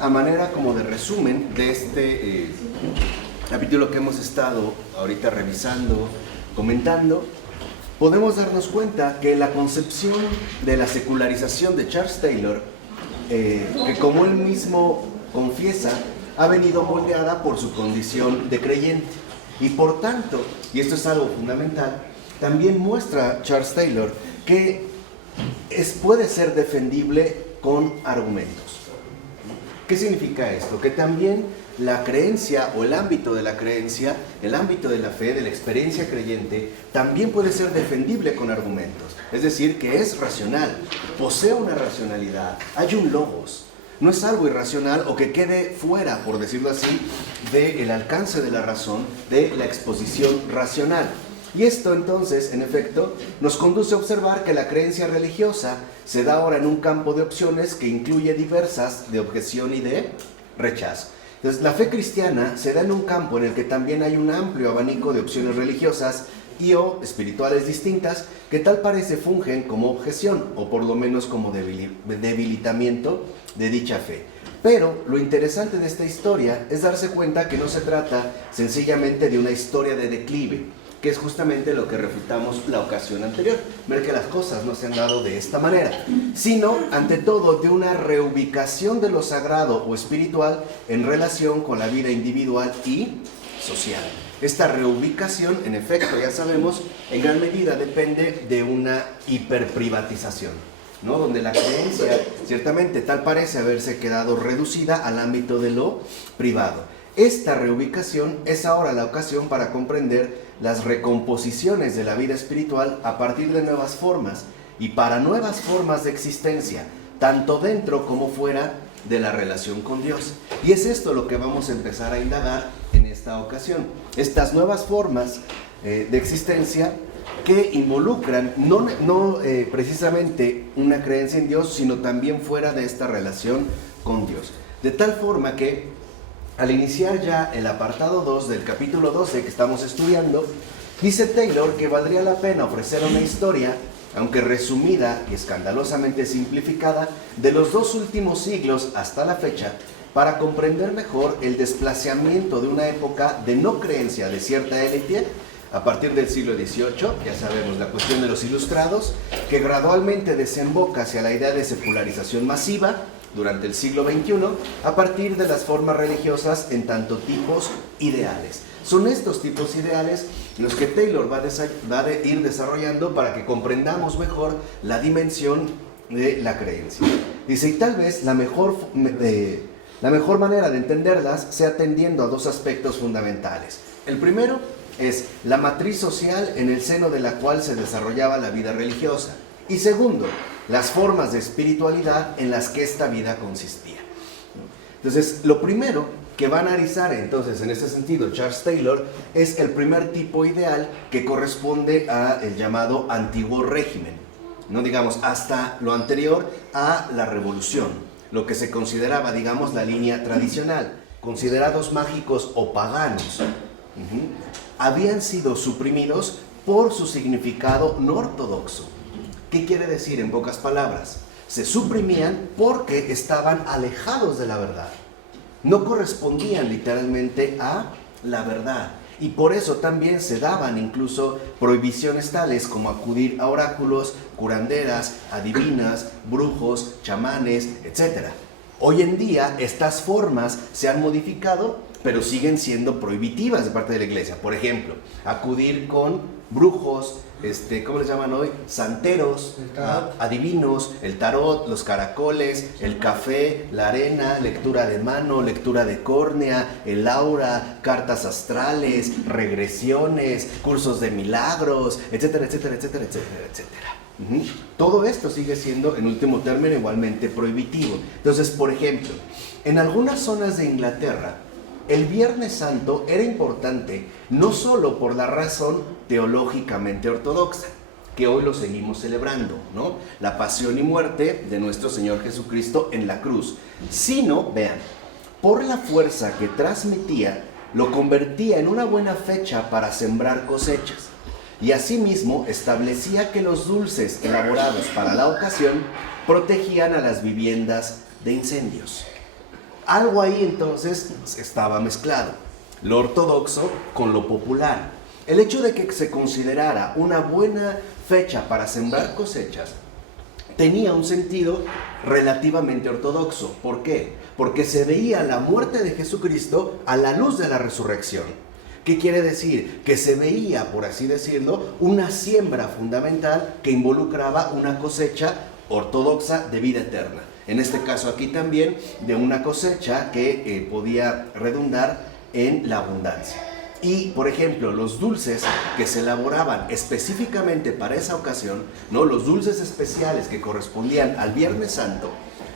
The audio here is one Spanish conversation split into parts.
a manera como de resumen de este capítulo que hemos estado ahorita revisando, comentando, podemos darnos cuenta que la concepción de la secularización de Charles Taylor, que como él mismo confiesa, ha venido moldeada por su condición de creyente. Y por tanto, y esto es algo fundamental, también muestra Charles Taylor que puede ser defendible con argumentos. ¿Qué significa esto? Que también la creencia o el ámbito de la creencia, el ámbito de la fe, de la experiencia creyente, también puede ser defendible con argumentos. Es decir, que es racional, posee una racionalidad, hay un logos. No es algo irracional o que quede fuera, por decirlo así, del alcance de la razón, de la exposición racional. Y esto entonces, en efecto, nos conduce a observar que la creencia religiosa se da ahora en un campo de opciones que incluye diversas de objeción y de rechazo. Entonces, la fe cristiana se da en un campo en el que también hay un amplio abanico de opciones religiosas y o espirituales distintas que tal parece fungen como objeción o por lo menos como debilitamiento de dicha fe. Pero lo interesante de esta historia es darse cuenta que no se trata sencillamente de una historia de declive, que es justamente lo que refutamos la ocasión anterior, ver que las cosas no se han dado de esta manera, sino ante todo de una reubicación de lo sagrado o espiritual en relación con la vida individual y social. Esta reubicación, en efecto, ya sabemos, en gran medida depende de una hiperprivatización, ¿no? Donde la creencia, ciertamente, tal parece haberse quedado reducida al ámbito de lo privado. Esta reubicación es ahora la ocasión para comprender las recomposiciones de la vida espiritual a partir de nuevas formas y para nuevas formas de existencia, tanto dentro como fuera de la relación con Dios. Y es esto lo que vamos a empezar a indagar en esta ocasión. Estas nuevas formas de existencia que involucran no precisamente una creencia en Dios, sino también fuera de esta relación con Dios. De tal forma que al iniciar ya el apartado 2 del capítulo 12 que estamos estudiando, dice Taylor que valdría la pena ofrecer una historia, aunque resumida y escandalosamente simplificada, de los 2 últimos siglos hasta la fecha, para comprender mejor el desplazamiento de una época de no creencia de cierta élite, a partir del siglo XVIII, ya sabemos, la cuestión de los ilustrados, que gradualmente desemboca hacia la idea de secularización masiva, durante el siglo XXI, a partir de las formas religiosas en tanto tipos ideales. Son estos tipos ideales los que Taylor va a ir desarrollando para que comprendamos mejor la dimensión de la creencia. Dice, y tal vez la mejor manera de entenderlas sea atendiendo a 2 aspectos fundamentales. El primero es la matriz social en el seno de la cual se desarrollaba la vida religiosa. Y segundo, las formas de espiritualidad en las que esta vida consistía. Entonces, lo primero que va a analizar entonces en este sentido Charles Taylor es el primer tipo ideal que corresponde al llamado antiguo régimen, no digamos hasta lo anterior a la revolución, lo que se consideraba, digamos, la línea tradicional, considerados mágicos o paganos, habían sido suprimidos por su significado no ortodoxo. ¿Qué quiere decir en pocas palabras? Se suprimían porque estaban alejados de la verdad. No correspondían literalmente a la verdad. Y por eso también se daban incluso prohibiciones tales como acudir a oráculos, curanderas, adivinas, brujos, chamanes, etc. Hoy en día estas formas se han modificado, pero siguen siendo prohibitivas de parte de la iglesia. Por ejemplo, acudir con brujos, ¿cómo les llaman hoy? Santeros, adivinos, el tarot, los caracoles, el café, la arena, lectura de mano, lectura de córnea, el aura, cartas astrales, regresiones, cursos de milagros, etcétera, etcétera, etcétera, etcétera, etcétera. Todo esto sigue siendo, en último término, igualmente prohibitivo. Entonces, por ejemplo, en algunas zonas de Inglaterra, el Viernes Santo era importante no solo por la razón teológicamente ortodoxa, que hoy lo seguimos celebrando, ¿no? La pasión y muerte de nuestro Señor Jesucristo en la cruz, sino, vean, por la fuerza que transmitía, lo convertía en una buena fecha para sembrar cosechas. Y asimismo establecía que los dulces elaborados para la ocasión protegían a las viviendas de incendios. Algo ahí entonces estaba mezclado, lo ortodoxo con lo popular. El hecho de que se considerara una buena fecha para sembrar cosechas tenía un sentido relativamente ortodoxo. ¿Por qué? Porque se veía la muerte de Jesucristo a la luz de la resurrección. ¿Qué quiere decir? Que se veía, por así decirlo, una siembra fundamental que involucraba una cosecha ortodoxa de vida eterna. En este caso aquí también de una cosecha que podía redundar en la abundancia. Y, por ejemplo, los dulces que se elaboraban específicamente para esa ocasión, ¿no? Los dulces especiales que correspondían al Viernes Santo,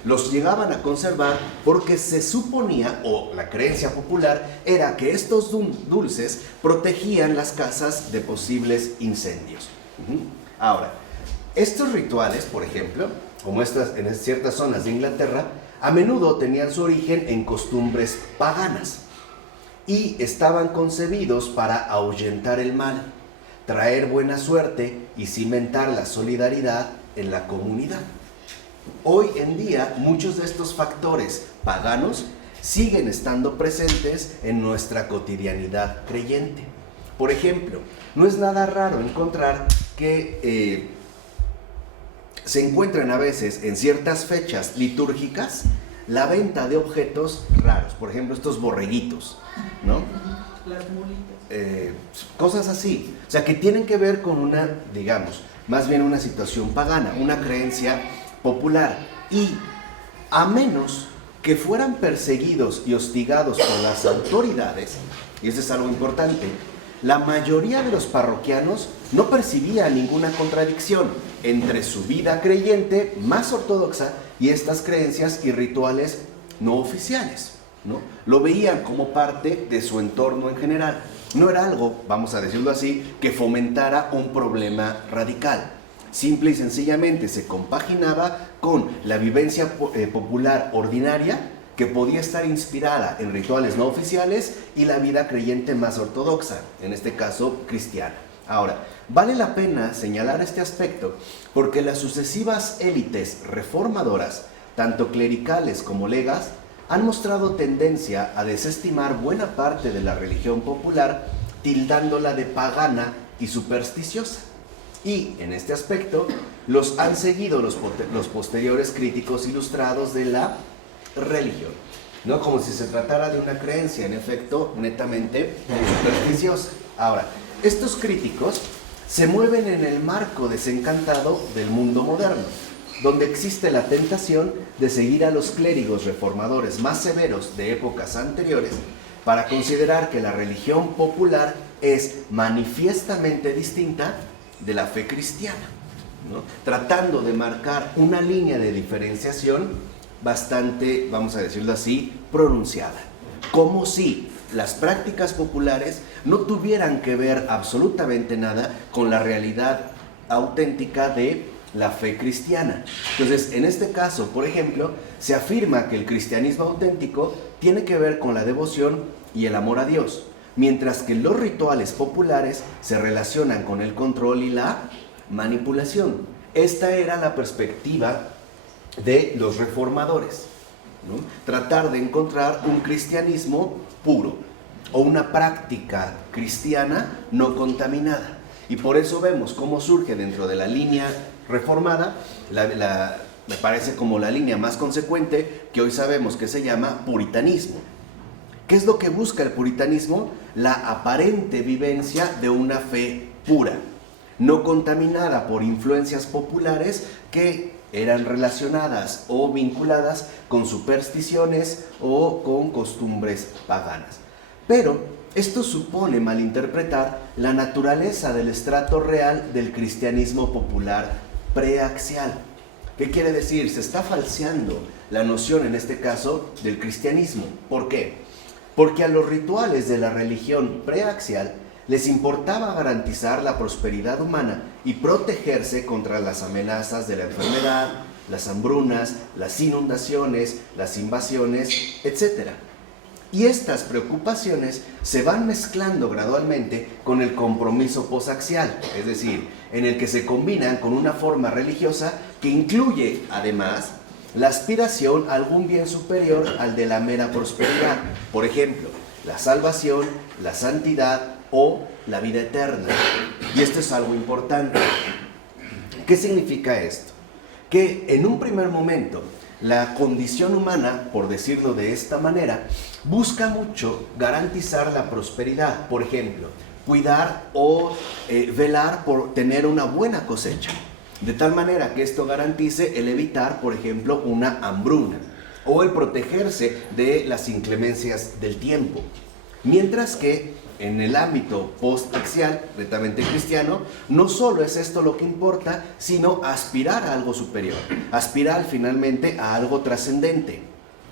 los llegaban a conservar porque se suponía, o la creencia popular, era que estos dulces protegían las casas de posibles incendios. Ahora, estos rituales, por ejemplo, como estas en ciertas zonas de Inglaterra, a menudo tenían su origen en costumbres paganas y estaban concebidos para ahuyentar el mal, traer buena suerte y cimentar la solidaridad en la comunidad. Hoy en día, muchos de estos factores paganos siguen estando presentes en nuestra cotidianidad creyente. Por ejemplo, no es nada raro encontrar que se encuentran a veces en ciertas fechas litúrgicas la venta de objetos raros, por ejemplo estos borreguitos, ¿no? Las mulitas. Cosas así, o sea que tienen que ver con una, digamos, más bien una situación pagana, una creencia popular, y a menos que fueran perseguidos y hostigados por las autoridades, y eso es algo importante, la mayoría de los parroquianos no percibía ninguna contradicción entre su vida creyente más ortodoxa y estas creencias y rituales no oficiales, ¿no? Lo veían como parte de su entorno en general. No era algo, vamos a decirlo así, que fomentara un problema radical. Simple y sencillamente se compaginaba con la vivencia popular ordinaria que podía estar inspirada en rituales no oficiales y la vida creyente más ortodoxa, en este caso cristiana. Ahora, vale la pena señalar este aspecto porque las sucesivas élites reformadoras, tanto clericales como legas, han mostrado tendencia a desestimar buena parte de la religión popular, tildándola de pagana y supersticiosa. Y en este aspecto los han seguido los posteriores críticos ilustrados de la religión, ¿no? Como si se tratara de una creencia, en efecto, netamente supersticiosa. Ahora, estos críticos se mueven en el marco desencantado del mundo moderno, donde existe la tentación de seguir a los clérigos reformadores más severos de épocas anteriores para considerar que la religión popular es manifiestamente distinta de la fe cristiana, ¿no? Tratando de marcar una línea de diferenciación bastante, vamos a decirlo así, pronunciada, como si las prácticas populares no tuvieran que ver absolutamente nada con la realidad auténtica de la fe cristiana. Entonces, en este caso, por ejemplo, se afirma que el cristianismo auténtico tiene que ver con la devoción y el amor a Dios, mientras que los rituales populares se relacionan con el control y la manipulación. Esta era la perspectiva de los reformadores, ¿no? Tratar de encontrar un cristianismo puro o una práctica cristiana no contaminada. Y por eso vemos cómo surge dentro de la línea reformada, me parece como la línea más consecuente, que hoy sabemos que se llama puritanismo. ¿Qué es lo que busca el puritanismo? La aparente vivencia de una fe pura, no contaminada por influencias populares que eran relacionadas o vinculadas con supersticiones o con costumbres paganas. Pero esto supone malinterpretar la naturaleza del estrato real del cristianismo popular preaxial. ¿Qué quiere decir? Se está falseando la noción, en este caso, del cristianismo. ¿Por qué? Porque a los rituales de la religión preaxial les importaba garantizar la prosperidad humana y protegerse contra las amenazas de la enfermedad, las hambrunas, las inundaciones, las invasiones, etc. Y estas preocupaciones se van mezclando gradualmente con el compromiso posaxial, es decir, en el que se combinan con una forma religiosa que incluye, además, la aspiración a algún bien superior al de la mera prosperidad. Por ejemplo, la salvación, la santidad o la vida eterna. Y esto es algo importante. ¿Qué significa esto? Que en un primer momento la condición humana, por decirlo de esta manera, busca mucho garantizar la prosperidad. Por ejemplo, cuidar o velar por tener una buena cosecha, de tal manera que esto garantice el evitar, por ejemplo, una hambruna o el protegerse de las inclemencias del tiempo. Mientras que en el ámbito post-axial, netamente cristiano, no solo es esto lo que importa, sino aspirar a algo superior, aspirar finalmente a algo trascendente,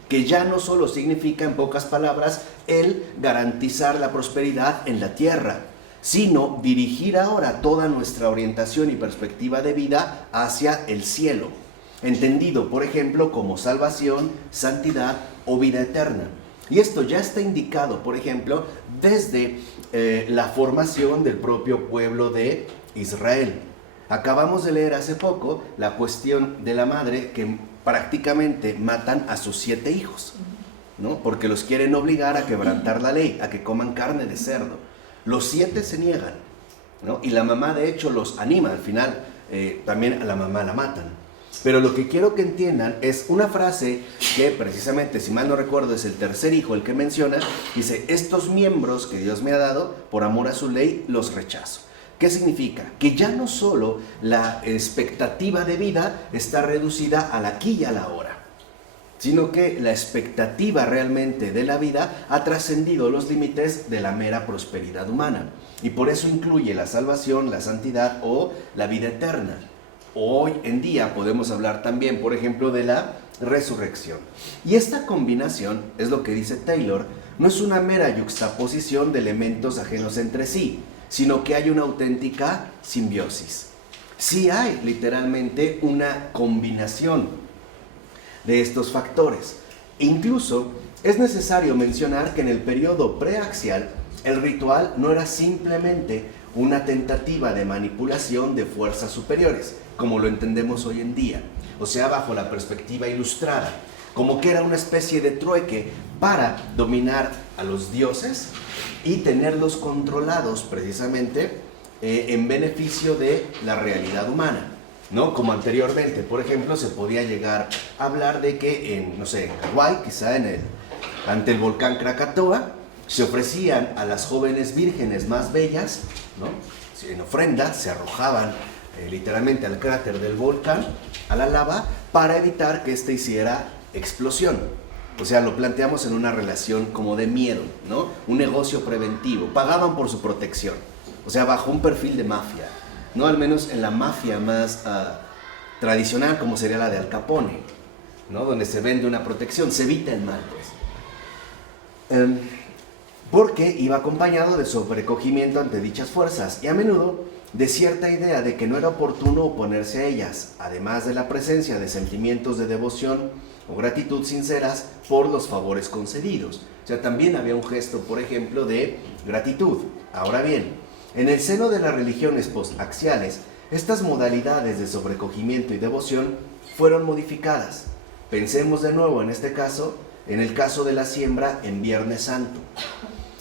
que ya no solo significa, en pocas palabras, el garantizar la prosperidad en la tierra, sino dirigir ahora toda nuestra orientación y perspectiva de vida hacia el cielo, entendido, por ejemplo, como salvación, santidad o vida eterna. Y esto ya está indicado, por ejemplo, desde la formación del propio pueblo de Israel. Acabamos de leer hace poco la cuestión de la madre que prácticamente matan a sus 7 hijos, ¿no? Porque los quieren obligar a quebrantar la ley, a que coman carne de cerdo. Los 7 se niegan, ¿no? Y la mamá de hecho los anima, al final también a la mamá la matan. Pero lo que quiero que entiendan es una frase que precisamente, si mal no recuerdo, es el tercer hijo el que menciona. Dice, estos miembros que Dios me ha dado, por amor a su ley, los rechazo. ¿Qué significa? Que ya no solo la expectativa de vida está reducida al aquí y a la ahora, sino que la expectativa realmente de la vida ha trascendido los límites de la mera prosperidad humana. Y por eso incluye la salvación, la santidad o la vida eterna. Hoy en día podemos hablar también, por ejemplo, de la resurrección. Y esta combinación, es lo que dice Taylor, no es una mera yuxtaposición de elementos ajenos entre sí, sino que hay una auténtica simbiosis. Sí hay literalmente una combinación de estos factores. Incluso es necesario mencionar que en el periodo preaxial el ritual no era simplemente una tentativa de manipulación de fuerzas superiores, como lo entendemos hoy en día, o sea, bajo la perspectiva ilustrada, como que era una especie de trueque para dominar a los dioses y tenerlos controlados precisamente en beneficio de la realidad humana, ¿no? Como anteriormente, por ejemplo, se podía llegar a hablar de que en, no sé, en Hawái, quizá ante el volcán Krakatoa, se ofrecían a las jóvenes vírgenes más bellas, ¿no? En ofrenda, se arrojaban literalmente al cráter del volcán, a la lava, para evitar que éste hiciera explosión. O sea, lo planteamos en una relación como de miedo, ¿no? Un negocio preventivo. Pagaban por su protección. O sea, bajo un perfil de mafia, ¿no? Al menos en la mafia más tradicional, como sería la de Al Capone, ¿no? Donde se vende una protección, se evita el mal, pues. Porque iba acompañado de sobrecogimiento ante dichas fuerzas y a menudo de cierta idea de que no era oportuno oponerse a ellas, además de la presencia de sentimientos de devoción o gratitud sinceras por los favores concedidos. O sea, también había un gesto, por ejemplo, de gratitud. Ahora bien, en el seno de las religiones postaxiales, estas modalidades de sobrecogimiento y devoción fueron modificadas. Pensemos de nuevo en este caso, en el caso de la siembra en Viernes Santo.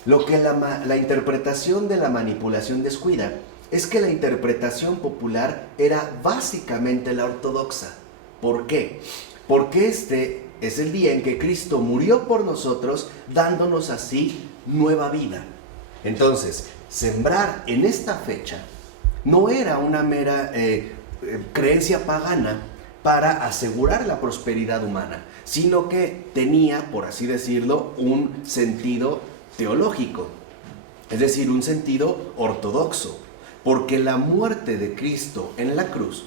Lo que la interpretación de la manipulación descuida es que la interpretación popular era básicamente la ortodoxa. ¿Por qué? Porque este es el día en que Cristo murió por nosotros, dándonos así nueva vida. Entonces, sembrar en esta fecha no era una mera creencia pagana para asegurar la prosperidad humana, sino que tenía, por así decirlo, un sentido teológico, es decir, un sentido ortodoxo. Porque la muerte de Cristo en la cruz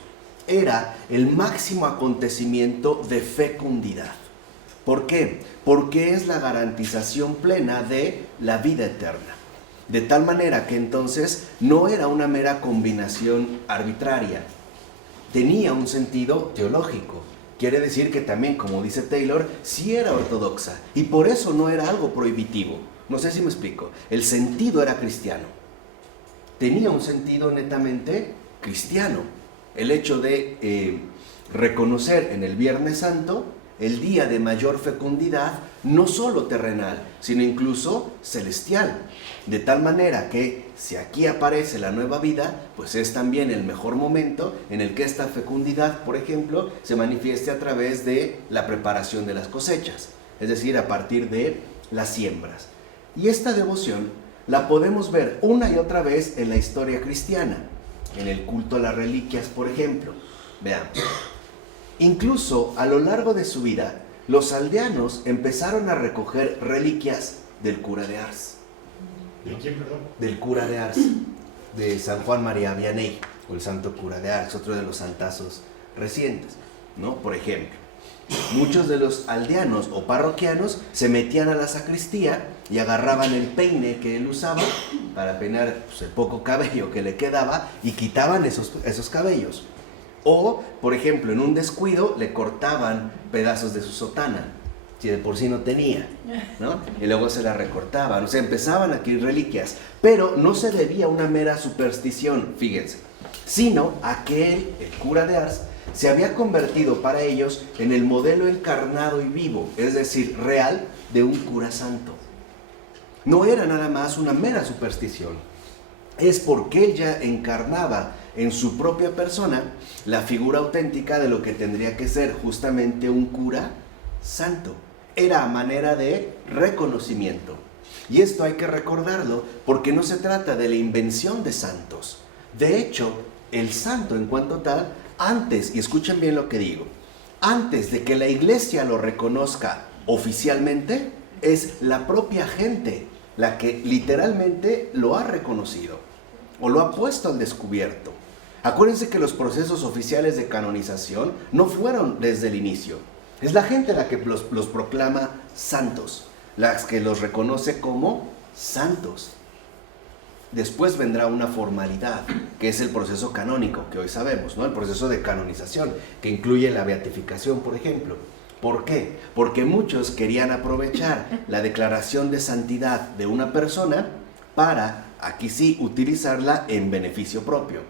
era el máximo acontecimiento de fecundidad. ¿Por qué? Porque es la garantización plena de la vida eterna. De tal manera que entonces no era una mera combinación arbitraria, tenía un sentido teológico. Quiere decir que también, como dice Taylor, sí era ortodoxa y por eso no era algo prohibitivo. No sé si me explico. El sentido era cristiano. Tenía un sentido netamente cristiano. El hecho de reconocer en el Viernes Santo el día de mayor fecundidad, no solo terrenal, sino incluso celestial. De tal manera que si aquí aparece la nueva vida, pues es también el mejor momento en el que esta fecundidad, por ejemplo, se manifieste a través de la preparación de las cosechas, es decir, a partir de las siembras. Y esta devoción la podemos ver una y otra vez en la historia cristiana, en el culto a las reliquias, por ejemplo. Veamos. Incluso a lo largo de su vida, los aldeanos empezaron a recoger reliquias del cura de Ars. ¿De quién, perdón? Del cura de Ars, de San Juan María Vianney, o el santo cura de Ars, otro de los santazos recientes, ¿no? Por ejemplo, muchos de los aldeanos o parroquianos se metían a la sacristía y agarraban el peine que él usaba para peinar pues, el poco cabello que le quedaba y quitaban esos cabellos. O, por ejemplo, en un descuido le cortaban pedazos de su sotana, si de por sí no tenía, ¿no? Y luego se la recortaban, o sea, empezaban a adquirir reliquias, pero no se debía a una mera superstición, fíjense, sino a que él, el cura de Ars, se había convertido para ellos en el modelo encarnado y vivo, es decir, real, de un cura santo. No era nada más una mera superstición, es porque él ya encarnaba en su propia persona la figura auténtica de lo que tendría que ser justamente un cura santo. Era a manera de reconocimiento. Y esto hay que recordarlo porque no se trata de la invención de santos. De hecho, el santo en cuanto tal, antes, y escuchen bien lo que digo, antes de que la iglesia lo reconozca oficialmente, es la propia gente la que literalmente lo ha reconocido o lo ha puesto al descubierto. Acuérdense que los procesos oficiales de canonización no fueron desde el inicio. Es la gente la que los proclama santos, la que los reconoce como santos. Después vendrá una formalidad, que es el proceso canónico, que hoy sabemos, ¿no? El proceso de canonización, que incluye la beatificación, por ejemplo. ¿Por qué? Porque muchos querían aprovechar la declaración de santidad de una persona para, aquí sí, utilizarla en beneficio propio.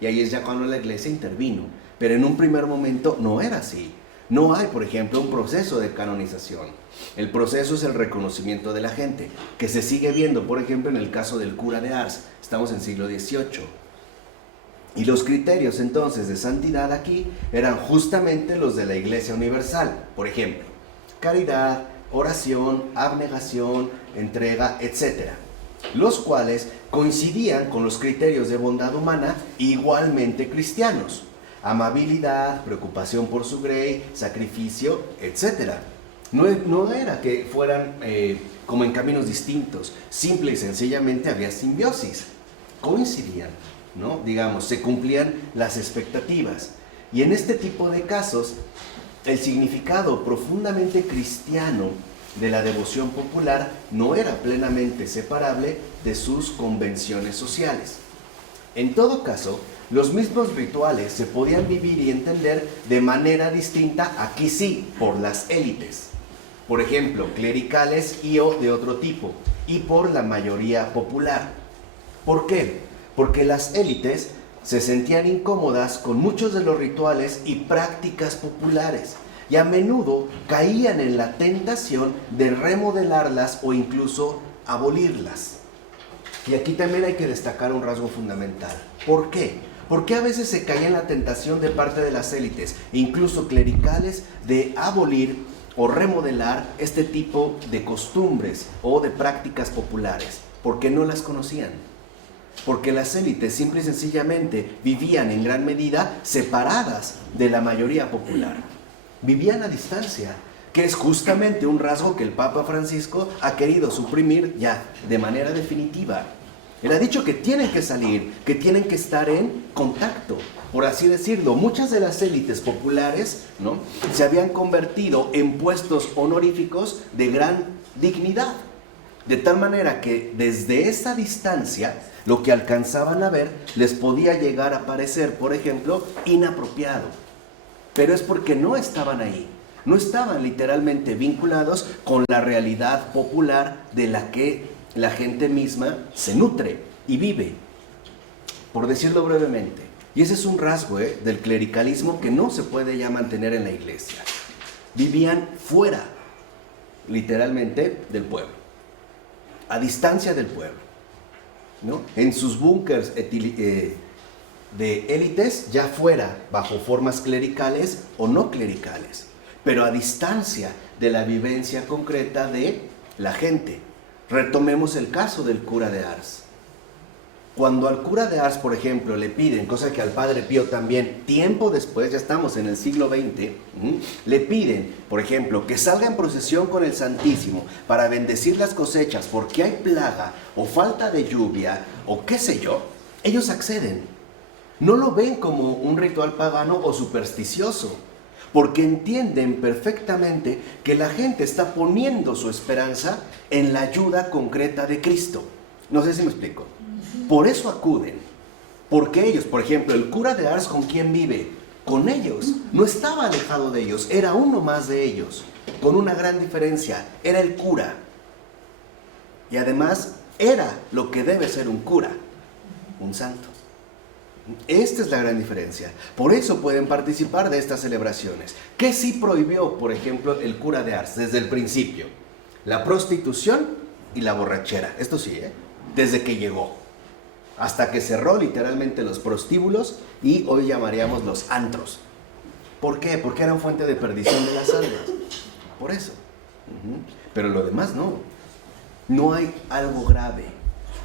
Y ahí es ya cuando la iglesia intervino. Pero en un primer momento no era así. No hay, por ejemplo, un proceso de canonización. El proceso es el reconocimiento de la gente, que se sigue viendo, por ejemplo, en el caso del cura de Ars. Estamos en siglo XVIII. Y los criterios entonces de santidad aquí eran justamente los de la Iglesia Universal. Por ejemplo, caridad, oración, abnegación, entrega, etc. Los cuales coincidían con los criterios de bondad humana igualmente cristianos. Amabilidad, preocupación por su grey, sacrificio, etc. No era que fueran como en caminos distintos, simple y sencillamente había simbiosis, coincidían, ¿no? Digamos, se cumplían las expectativas. Y en este tipo de casos, el significado profundamente cristiano de la devoción popular no era plenamente separable de sus convenciones sociales. En todo caso, los mismos rituales se podían vivir y entender de manera distinta, aquí sí, por las élites. Por ejemplo, clericales y o de otro tipo, y por la mayoría popular. ¿Por qué? Porque las élites se sentían incómodas con muchos de los rituales y prácticas populares, y a menudo caían en la tentación de remodelarlas o incluso abolirlas. Y aquí también hay que destacar un rasgo fundamental. ¿Por qué? Porque a veces se caía en la tentación de parte de las élites, incluso clericales, de abolir o remodelar este tipo de costumbres o de prácticas populares, porque no las conocían. Porque las élites simple y sencillamente vivían en gran medida separadas de la mayoría popular. Vivían a distancia, que es justamente un rasgo que el Papa Francisco ha querido suprimir ya de manera definitiva. Él ha dicho que tienen que salir, que tienen que estar en contacto, por así decirlo. Muchas de las élites populares, ¿no?, se habían convertido en puestos honoríficos de gran dignidad, de tal manera que desde esa distancia lo que alcanzaban a ver les podía llegar a parecer, por ejemplo, inapropiado. Pero es porque no estaban ahí, no estaban literalmente vinculados con la realidad popular de la que la gente misma se nutre y vive. Por decirlo brevemente, Y ese es un rasgo del clericalismo que no se puede ya mantener en la iglesia. Vivían fuera, literalmente, del pueblo, a distancia del pueblo, ¿no? En sus búnkers de élites, ya fuera bajo formas clericales o no clericales, pero a distancia de la vivencia concreta de la gente. Retomemos el caso del cura de Ars. Cuando al cura de Ars, por ejemplo, le piden, cosa que al Padre Pío también, tiempo después, ya estamos en el siglo XX, le piden, por ejemplo, que salga en procesión con el Santísimo para bendecir las cosechas porque hay plaga o falta de lluvia o qué sé yo, ellos acceden. No lo ven como un ritual pagano o supersticioso, porque entienden perfectamente que la gente está poniendo su esperanza en la ayuda concreta de Cristo. No sé si me explico. Por eso acuden, porque ellos, por ejemplo, el cura de Ars, ¿con quién vive? Con ellos, no estaba alejado de ellos, era uno más de ellos, con una gran diferencia, era el cura. Y además, era lo que debe ser un cura, un santo. Esta es la gran diferencia. Por eso pueden participar de estas celebraciones. ¿Qué sí prohibió, por ejemplo, el cura de Ars desde el principio? La prostitución y la borrachera. Esto sí, desde que llegó. Hasta que cerró literalmente los prostíbulos y hoy llamaríamos los antros. ¿Por qué? Porque eran fuente de perdición de las almas. Por eso. Pero lo demás no. No hay algo grave.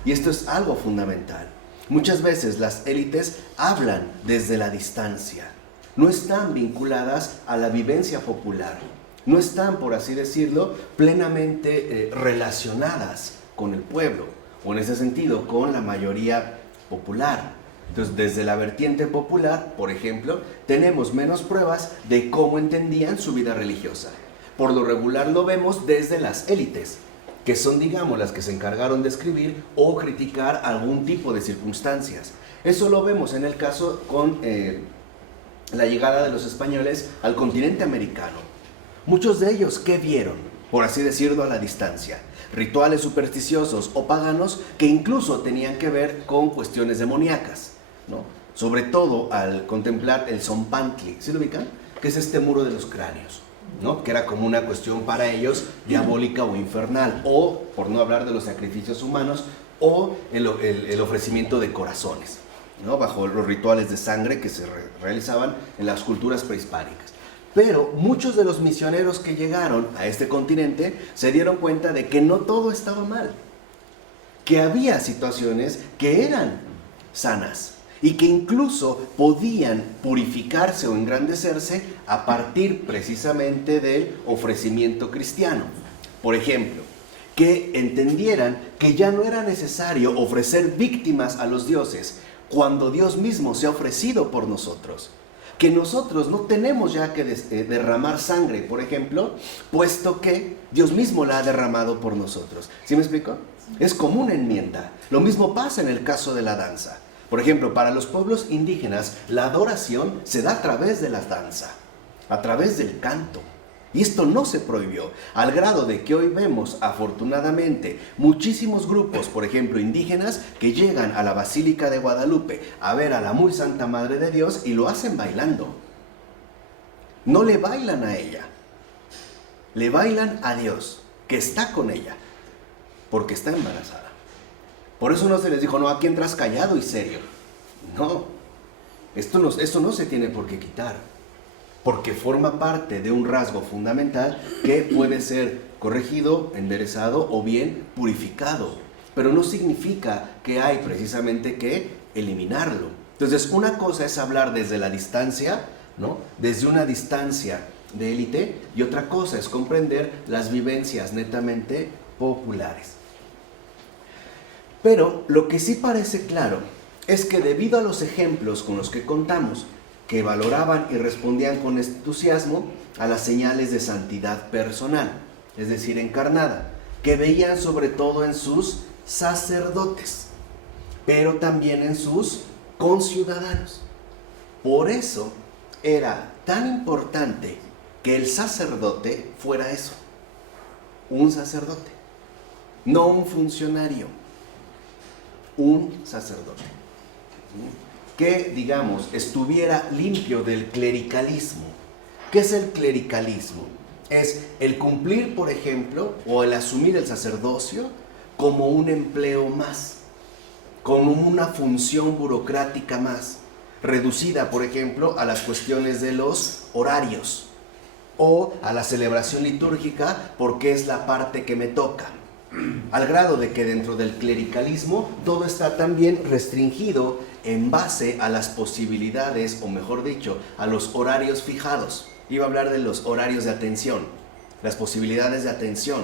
Y esto es algo fundamental. Muchas veces las élites hablan desde la distancia. No están vinculadas a la vivencia popular. No están, por así decirlo, plenamente relacionadas con el pueblo. O en ese sentido, con la mayoría popular. Entonces, desde la vertiente popular, por ejemplo, tenemos menos pruebas de cómo entendían su vida religiosa. Por lo regular lo vemos desde las élites, que son, digamos, las que se encargaron de escribir o criticar algún tipo de circunstancias. Eso lo vemos en el caso con la llegada de los españoles al continente americano. Muchos de ellos, ¿qué vieron? Por así decirlo, a la distancia. Rituales supersticiosos o paganos que incluso tenían que ver con cuestiones demoníacas, ¿no? Sobre todo al contemplar el Zompantli, ¿sí lo ubican? Que es este muro de los cráneos, ¿no? Que era como una cuestión para ellos diabólica o infernal, o, por no hablar de los sacrificios humanos, o el ofrecimiento de corazones, ¿no? Bajo los rituales de sangre que se realizaban en las culturas prehispánicas. Pero muchos de los misioneros que llegaron a este continente se dieron cuenta de que no todo estaba mal, que había situaciones que eran sanas y que incluso podían purificarse o engrandecerse a partir precisamente del ofrecimiento cristiano. Por ejemplo, que entendieran que ya no era necesario ofrecer víctimas a los dioses cuando Dios mismo se ha ofrecido por nosotros. Que nosotros no tenemos ya que derramar sangre, por ejemplo, puesto que Dios mismo la ha derramado por nosotros. ¿Sí me explico? Es como una enmienda. Lo mismo pasa en el caso de la danza. Por ejemplo, para los pueblos indígenas, la adoración se da a través de la danza, a través del canto. Y esto no se prohibió, al grado de que hoy vemos, afortunadamente, muchísimos grupos, por ejemplo, indígenas, que llegan a la Basílica de Guadalupe a ver a la muy Santa Madre de Dios y lo hacen bailando. No le bailan a ella, le bailan a Dios, que está con ella, porque está embarazada. Por eso no se les dijo, no, aquí entras callado y serio. No, esto no se tiene por qué quitar. Porque forma parte de un rasgo fundamental que puede ser corregido, enderezado o bien purificado. Pero no significa que hay precisamente que eliminarlo. Entonces, una cosa es hablar desde la distancia, ¿no? Desde una distancia de élite, y otra cosa es comprender las vivencias netamente populares. Pero lo que sí parece claro es que debido a los ejemplos con los que contamos, que valoraban y respondían con entusiasmo a las señales de santidad personal, es decir, encarnada, que veían sobre todo en sus sacerdotes, pero también en sus conciudadanos. Por eso era tan importante que el sacerdote fuera eso, un sacerdote, no un funcionario, un sacerdote. que, digamos, estuviera limpio del clericalismo. ¿Qué es el clericalismo? Es el cumplir, por ejemplo, o el asumir el sacerdocio como un empleo más, como una función burocrática más, reducida, por ejemplo, a las cuestiones de los horarios o a la celebración litúrgica porque es la parte que me toca. Al grado de que dentro del clericalismo todo está también restringido en base a las posibilidades, o mejor dicho, a los horarios fijados. Iba a hablar de los horarios de atención, las posibilidades de atención.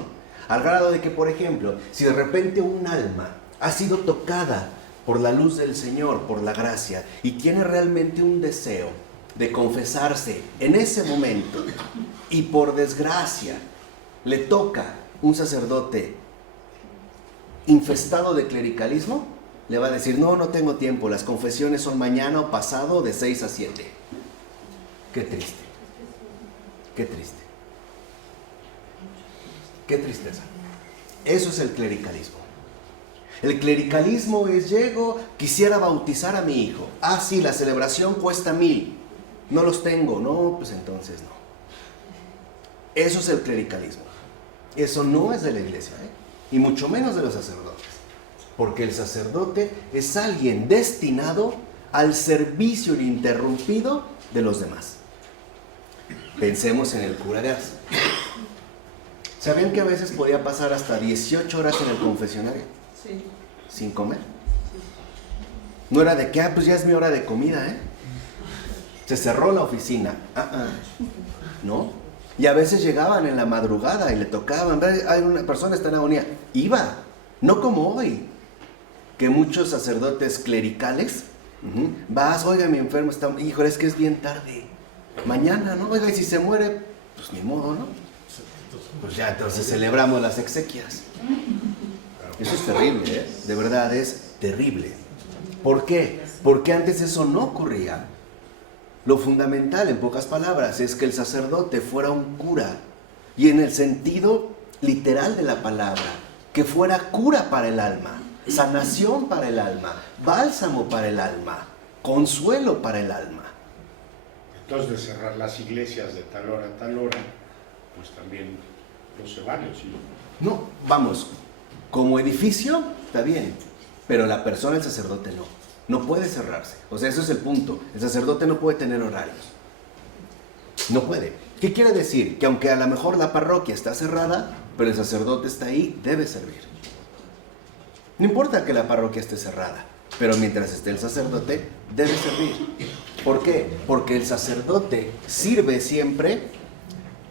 Al grado de que, por ejemplo, si de repente un alma ha sido tocada por la luz del Señor, por la gracia, y tiene realmente un deseo de confesarse en ese momento, y por desgracia le toca un sacerdote infestado de clericalismo, le va a decir, no tengo tiempo, las confesiones son mañana o pasado de 6 a 7. Qué triste, qué triste, qué tristeza. Eso es el clericalismo. El clericalismo es, llego, quisiera bautizar a mi hijo. Ah, sí, la celebración cuesta 1000. No los tengo. No, pues entonces no. Eso es el clericalismo. Eso no es de la iglesia, y mucho menos de los sacerdotes. Porque el sacerdote es alguien destinado al servicio ininterrumpido de los demás. Pensemos en el cura de Ars. ¿Sabían que a veces podía pasar hasta 18 horas en el confesionario? Sí. Sin comer. No era de que, pues ya es mi hora de comida, Se cerró la oficina. ¿No? Y a veces llegaban en la madrugada y le tocaban. Hay una persona está en agonía. Iba. No como hoy, que muchos sacerdotes clericales, vas, oiga, mi enfermo está, híjole, es que es bien tarde. Mañana, ¿no? Oiga, y si se muere, pues ni modo, ¿no? Pues ya, entonces celebramos las exequias. Eso es terrible, De verdad es terrible. ¿Por qué? Porque antes eso no ocurría. Lo fundamental, en pocas palabras, es que el sacerdote fuera un cura, y en el sentido literal de la palabra, que fuera cura para el alma, sanación para el alma, bálsamo para el alma, consuelo para el alma. Entonces, de cerrar las iglesias de tal hora a tal hora, pues también los evarios, ¿sí? No, vamos, como edificio está bien, pero la persona, el sacerdote no puede cerrarse. O sea, eso es el punto. El sacerdote no puede tener horarios. No puede. ¿Qué quiere decir? Que aunque a lo mejor la parroquia está cerrada, pero el sacerdote está ahí, debe servir. No importa que la parroquia esté cerrada, pero mientras esté el sacerdote, debe servir. ¿Por qué? Porque el sacerdote sirve siempre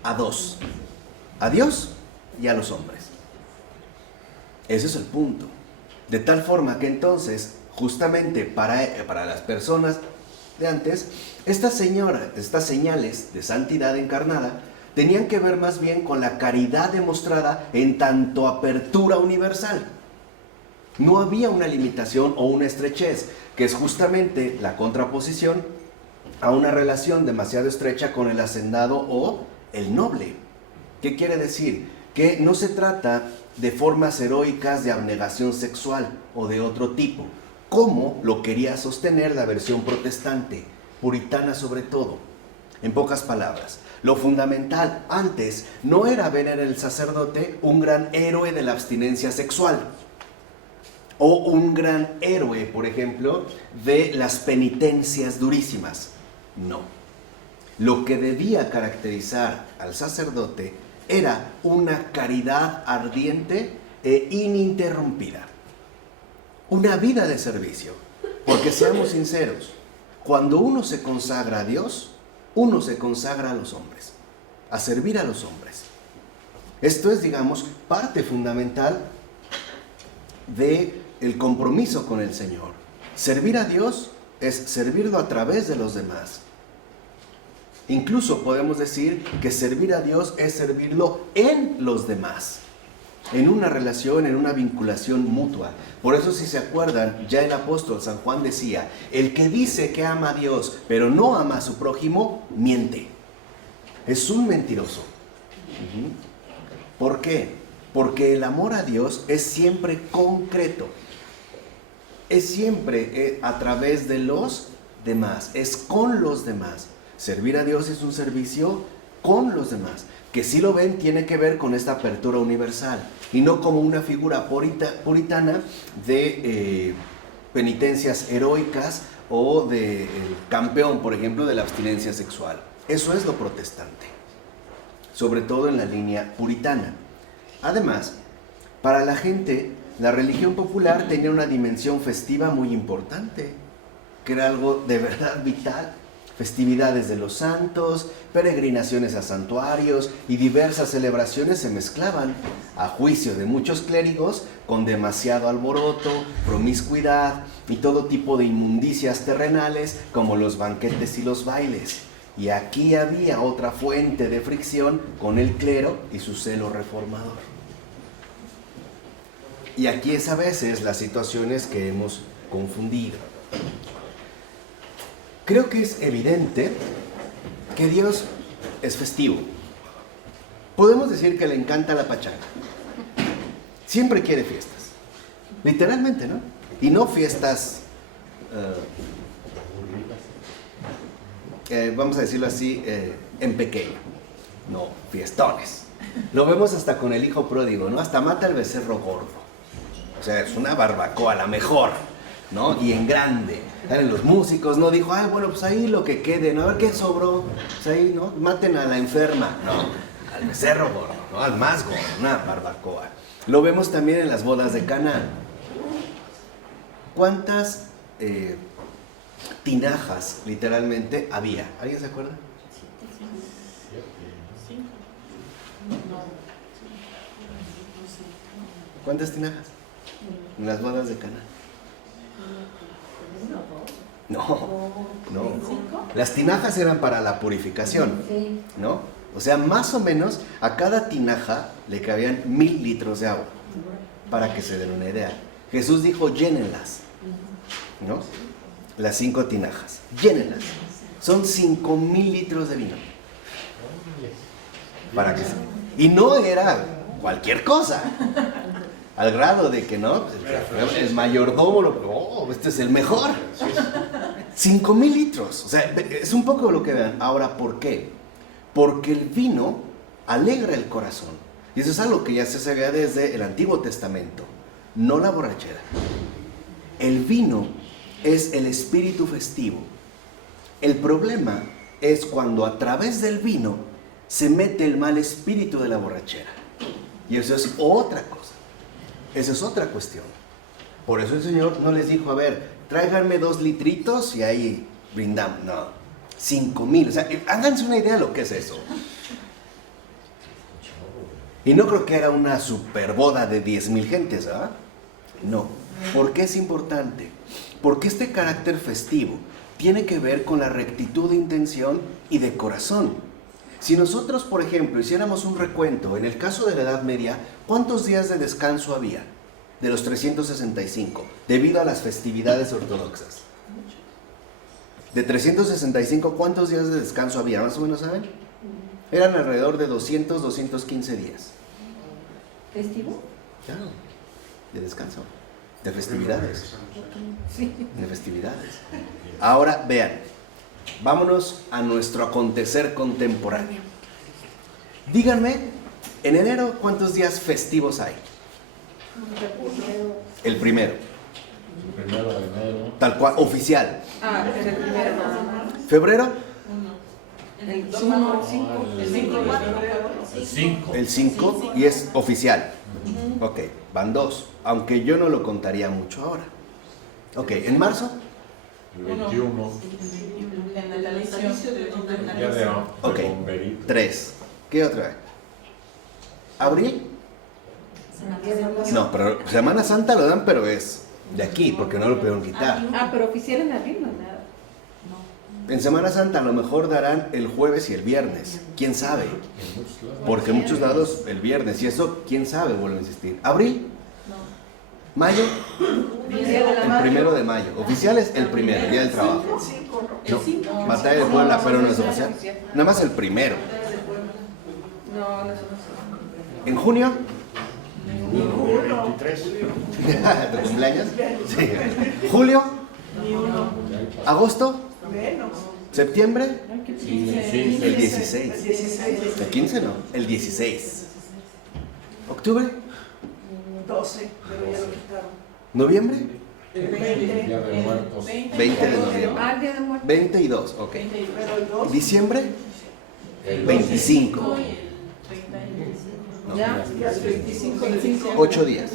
a dos: a Dios y a los hombres. Ese es el punto. De tal forma que entonces, justamente para las personas de antes, estas señales de santidad encarnada tenían que ver más bien con la caridad demostrada en tanto apertura universal. No había una limitación o una estrechez, que es justamente la contraposición a una relación demasiado estrecha con el hacendado o el noble. ¿Qué quiere decir? Que no se trata de formas heroicas de abnegación sexual o de otro tipo, como lo quería sostener la versión protestante, puritana sobre todo. En pocas palabras, lo fundamental antes no era ver en el sacerdote un gran héroe de la abstinencia sexual, o un gran héroe, por ejemplo, de las penitencias durísimas. No. Lo que debía caracterizar al sacerdote era una caridad ardiente e ininterrumpida. Una vida de servicio. Porque seamos sinceros, cuando uno se consagra a Dios, uno se consagra a los hombres, a servir a los hombres. Esto es, digamos, parte fundamental del compromiso con el Señor. Servir a Dios es servirlo a través de los demás. Incluso podemos decir que servir a Dios es servirlo en los demás, en una relación, en una vinculación mutua. Por eso, si se acuerdan, ya el apóstol San Juan decía: el que dice que ama a Dios pero no ama a su prójimo, miente. Es un mentiroso. ¿Por qué? Porque el amor a Dios es siempre concreto. Es siempre a través de los demás, es con los demás. Servir a Dios es un servicio con los demás. Que si lo ven, tiene que ver con esta apertura universal y no como una figura puritana de penitencias heroicas o de campeón, por ejemplo, de la abstinencia sexual. Eso es lo protestante, sobre todo en la línea puritana. Además, para la gente, la religión popular tenía una dimensión festiva muy importante, que era algo de verdad vital. Festividades de los santos, peregrinaciones a santuarios y diversas celebraciones se mezclaban, a juicio de muchos clérigos, con demasiado alboroto, promiscuidad y todo tipo de inmundicias terrenales como los banquetes y los bailes. Y aquí había otra fuente de fricción con el clero y su celo reformador. Y aquí es a veces las situaciones que hemos confundido. Creo que es evidente que Dios es festivo. Podemos decir que le encanta la pachanga. Siempre quiere fiestas. Literalmente, ¿no? Y no fiestas, vamos a decirlo así, en pequeño. No, fiestones. Lo vemos hasta con el hijo pródigo, ¿no? Hasta mata al becerro gordo. O sea, es una barbacoa, la mejor, ¿no? Y en grande. Eran los músicos, ¿no? Dijo, ay, bueno, pues ahí lo que quede, ¿no? A ver qué sobró. Pues ahí, ¿no? Maten a la enferma, ¿no? Al becerro gordo, ¿no? Al más gordo, una barbacoa. Lo vemos también en las bodas de Caná. ¿Cuántas tinajas, literalmente, había? ¿Alguien se acuerda? ¿Cuántas tinajas? En las bodas de Caná. No. Las tinajas eran para la purificación, ¿no? O sea, más o menos a cada tinaja le cabían 1000 litros de agua, para que se den una idea. Jesús dijo, llénenlas, ¿no? Las 5 tinajas, llénenlas. Son 5000 litros de vino. Para que y no era cualquier cosa. Al grado de que no, el mayordomo, este es el mejor. 5000 litros. O sea, es un poco lo que vean. Ahora, ¿por qué? Porque el vino alegra el corazón. Y eso es algo que ya se sabía desde el Antiguo Testamento. No la borrachera. El vino es el espíritu festivo. El problema es cuando a través del vino se mete el mal espíritu de la borrachera. Y eso es otra cosa. Esa es otra cuestión. Por eso el Señor no les dijo, a ver, tráiganme 2 litritos y ahí brindamos. No, 5000. O sea, háganse una idea de lo que es eso. Y no creo que era una super boda de 10,000 gentes, ¿ah? No. ¿Por qué es importante? Porque este carácter festivo tiene que ver con la rectitud de intención y de corazón. Si nosotros, por ejemplo, hiciéramos un recuento, en el caso de la Edad Media, ¿cuántos días de descanso había? De los 365, debido a las festividades ortodoxas. De 365, ¿cuántos días de descanso había? ¿Más o menos saben? Eran alrededor de 200, 215 días. ¿Festivo? Claro, de descanso, de festividades. De festividades. Ahora, vean. Vámonos a nuestro acontecer contemporáneo. Díganme, en enero, ¿cuántos días festivos hay? El primero. El primero de enero. Tal cual, oficial. El primero. ¿Febrero? El 5. El 5. El 5 y es oficial. Ok, van 2, aunque yo no lo contaría mucho ahora. Ok, ¿en marzo? El 21. En la elección Ya de Ok, bomberito. 3. ¿Qué otra? ¿Abril? No, pero Semana Santa lo dan, pero es de aquí, porque no lo pudieron quitar. Pero oficial en abril no nada. En Semana Santa a lo mejor darán el jueves y el viernes. ¿Quién sabe? Porque en muchos lados el viernes. Y eso, ¿quién sabe? Vuelvo a insistir. ¿Abril? ¿Mayo? El 1 de mayo. Oficial es el primero, Día del Trabajo. No, Batalla de Puebla, pero no es oficial. Nada más el primero. No. ¿En junio? 23. ¿Tu cumpleaños? Sí. ¿Julio? ¿Agosto? Menos. ¿Septiembre? Sí, El 16. El 16. El 15 no, el 16. ¿Octubre? 12, pero ya lo quitaron. ¿Noviembre? El Día 20. de Muertos. 20 de noviembre. Ah, el Día de Muertos. 20 y 2, ok. Pero el 2. ¿Diciembre? El 25. No, Ya. Ya el 25 de diciembre. 8 días.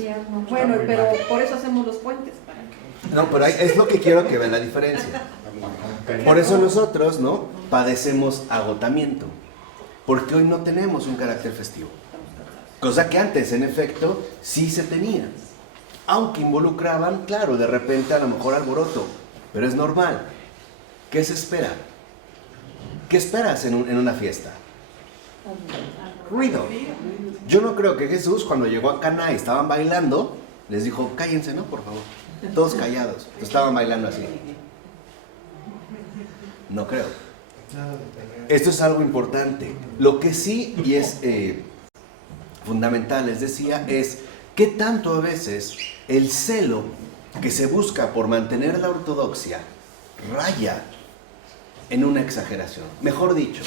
Bueno, pero por eso hacemos los puentes. Para que... No, pero es lo que quiero que vean la diferencia. Por eso nosotros, ¿no? Padecemos agotamiento. Porque hoy no tenemos un carácter festivo. Cosa que antes, en efecto, sí se tenía. Aunque involucraban, claro, de repente a lo mejor alboroto. Pero es normal. ¿Qué se espera? ¿Qué esperas en una fiesta? Ruido. Yo no creo que Jesús, cuando llegó a Caná y estaban bailando, les dijo, cállense, ¿no? Por favor. Todos callados. Estaban bailando así. No creo. Esto es algo importante. Lo que sí, y es fundamental, les decía, es qué tanto a veces el celo que se busca por mantener la ortodoxia raya en una exageración. Mejor dicho,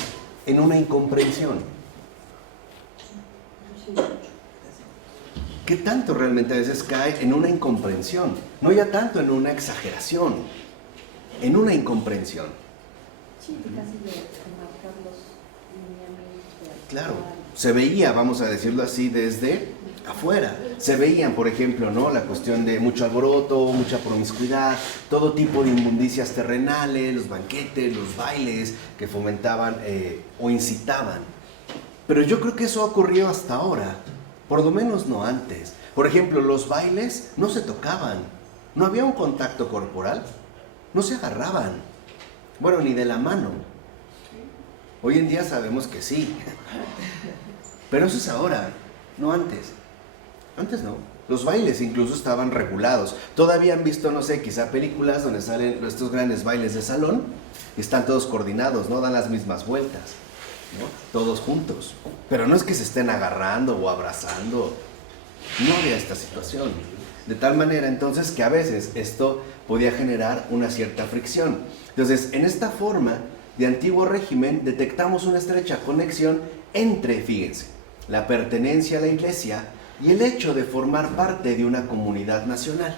en una incomprensión. ¿Qué tanto realmente a veces cae en una incomprensión? No ya tanto en una exageración, en una incomprensión. Claro, se veía, vamos a decirlo así, desde afuera. Se veían, por ejemplo, ¿no? La cuestión de mucho alboroto, mucha promiscuidad, todo tipo de inmundicias terrenales, los banquetes, los bailes que fomentaban o incitaban. Pero yo creo que eso ha ocurrido hasta ahora, por lo menos no antes. Por ejemplo, los bailes no se tocaban, no había un contacto corporal, no se agarraban, bueno, ni de la mano. Hoy en día sabemos que sí, pero eso es ahora, no antes. Antes no. Los bailes incluso estaban regulados. Todavía han visto, no sé, quizá películas donde salen estos grandes bailes de salón y están todos coordinados, ¿no? Dan las mismas vueltas, ¿no? Todos juntos. Pero no es que se estén agarrando o abrazando. No había esta situación. De tal manera entonces que a veces esto podía generar una cierta fricción. Entonces, en esta forma de antiguo régimen detectamos una estrecha conexión entre, fíjense, la pertenencia a la iglesia y el hecho de formar parte de una comunidad nacional,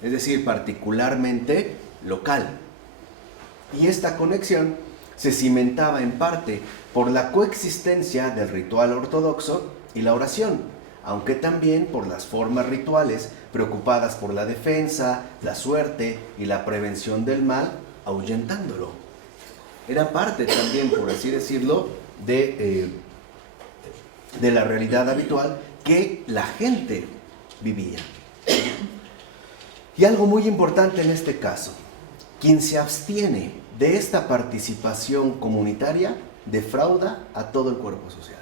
es decir, particularmente local. Y esta conexión se cimentaba en parte por la coexistencia del ritual ortodoxo y la oración, aunque también por las formas rituales preocupadas por la defensa, la suerte y la prevención del mal, ahuyentándolo. Era parte también, por así decirlo, de la realidad habitual que la gente vivía. Y algo muy importante en este caso, quien se abstiene de esta participación comunitaria defrauda a todo el cuerpo social.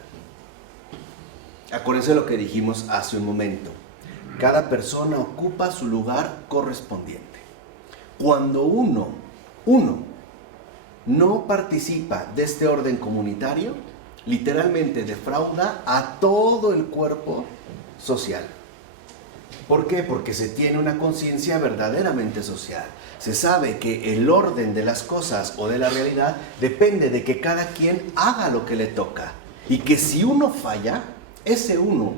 Acuérdense lo que dijimos hace un momento. Cada persona ocupa su lugar correspondiente. Cuando uno no participa de este orden comunitario, literalmente defrauda a todo el cuerpo social. ¿Por qué? Porque se tiene una conciencia verdaderamente social. Se sabe que el orden de las cosas o de la realidad depende de que cada quien haga lo que le toca. Y que si uno falla, ese uno,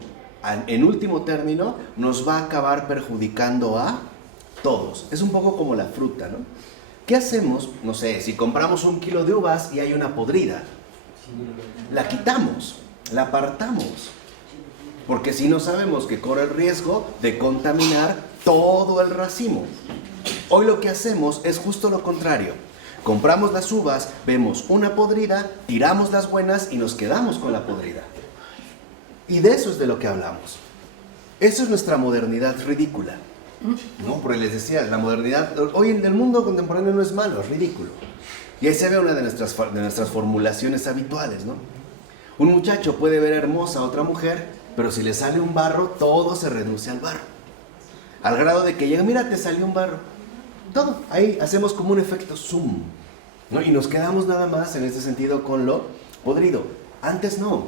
en último término, nos va a acabar perjudicando a todos. Es un poco como la fruta, ¿no? ¿Qué hacemos? No sé, si compramos 1 kilo de uvas y hay una podrida, la quitamos, la apartamos, porque si no sabemos que corre el riesgo de contaminar todo el racimo. Hoy lo que hacemos es justo lo contrario. Compramos las uvas, vemos una podrida, tiramos las buenas y nos quedamos con la podrida. Y de eso es de lo que hablamos. Eso es nuestra modernidad ridícula, ¿no? Porque les decía, la modernidad hoy en el mundo contemporáneo no es malo, es ridículo. Y ahí se ve una de nuestras formulaciones habituales, ¿no? Un muchacho puede ver hermosa a otra mujer, pero si le sale un barro, todo se reduce al barro. Al grado de que llega, mira, te salió un barro. Todo, ahí hacemos como un efecto zoom, ¿no? Y nos quedamos nada más en este sentido con lo podrido. Antes no,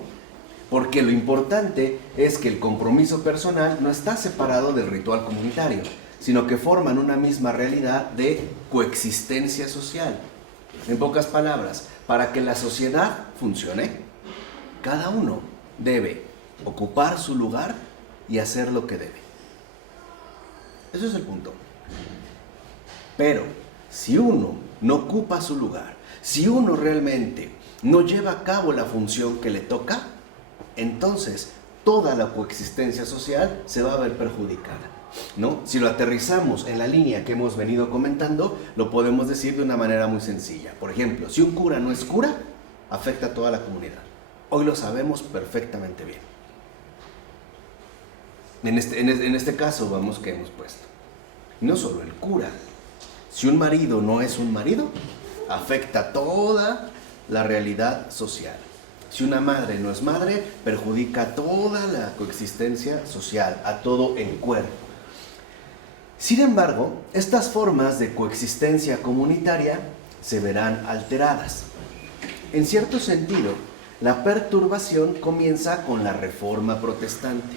porque lo importante es que el compromiso personal no está separado del ritual comunitario, sino que forman una misma realidad de coexistencia social. En pocas palabras, para que la sociedad funcione, cada uno debe ocupar su lugar y hacer lo que debe. Eso es el punto. Pero si uno no ocupa su lugar, si uno realmente no lleva a cabo la función que le toca, entonces toda la coexistencia social se va a ver perjudicada, ¿no? Si lo aterrizamos en la línea que hemos venido comentando, lo podemos decir de una manera muy sencilla. Por ejemplo, si un cura no es cura, afecta a toda la comunidad. Hoy lo sabemos perfectamente bien. En este caso, vamos, que hemos puesto. No solo el cura. Si un marido no es un marido, afecta a toda la realidad social. Si una madre no es madre, perjudica a toda la coexistencia social, a todo el cuerpo. Sin embargo, estas formas de coexistencia comunitaria se verán alteradas. En cierto sentido, la perturbación comienza con la Reforma Protestante.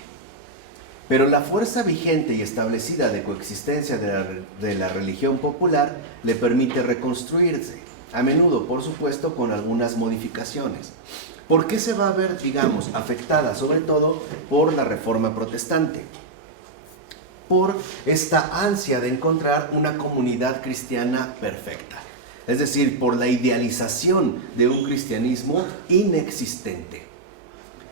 Pero la fuerza vigente y establecida de coexistencia de la religión popular le permite reconstruirse, a menudo, por supuesto, con algunas modificaciones. ¿Por qué se va a ver, digamos, afectada sobre todo por la Reforma Protestante? Por esta ansia de encontrar una comunidad cristiana perfecta. Es decir, por la idealización de un cristianismo inexistente.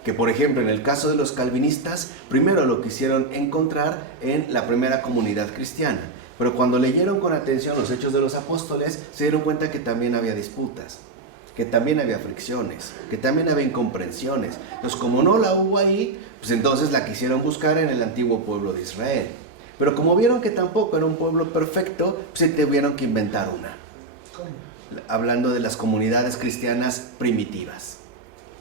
Que, por ejemplo, en el caso de los calvinistas, primero lo quisieron encontrar en la primera comunidad cristiana. Pero cuando leyeron con atención los Hechos de los Apóstoles, se dieron cuenta que también había disputas, que también había fricciones, que también había incomprensiones. Entonces, como no la hubo ahí, pues entonces la quisieron buscar en el antiguo pueblo de Israel. Pero como vieron que tampoco era un pueblo perfecto, pues se tuvieron que inventar una. Hablando de las comunidades cristianas primitivas.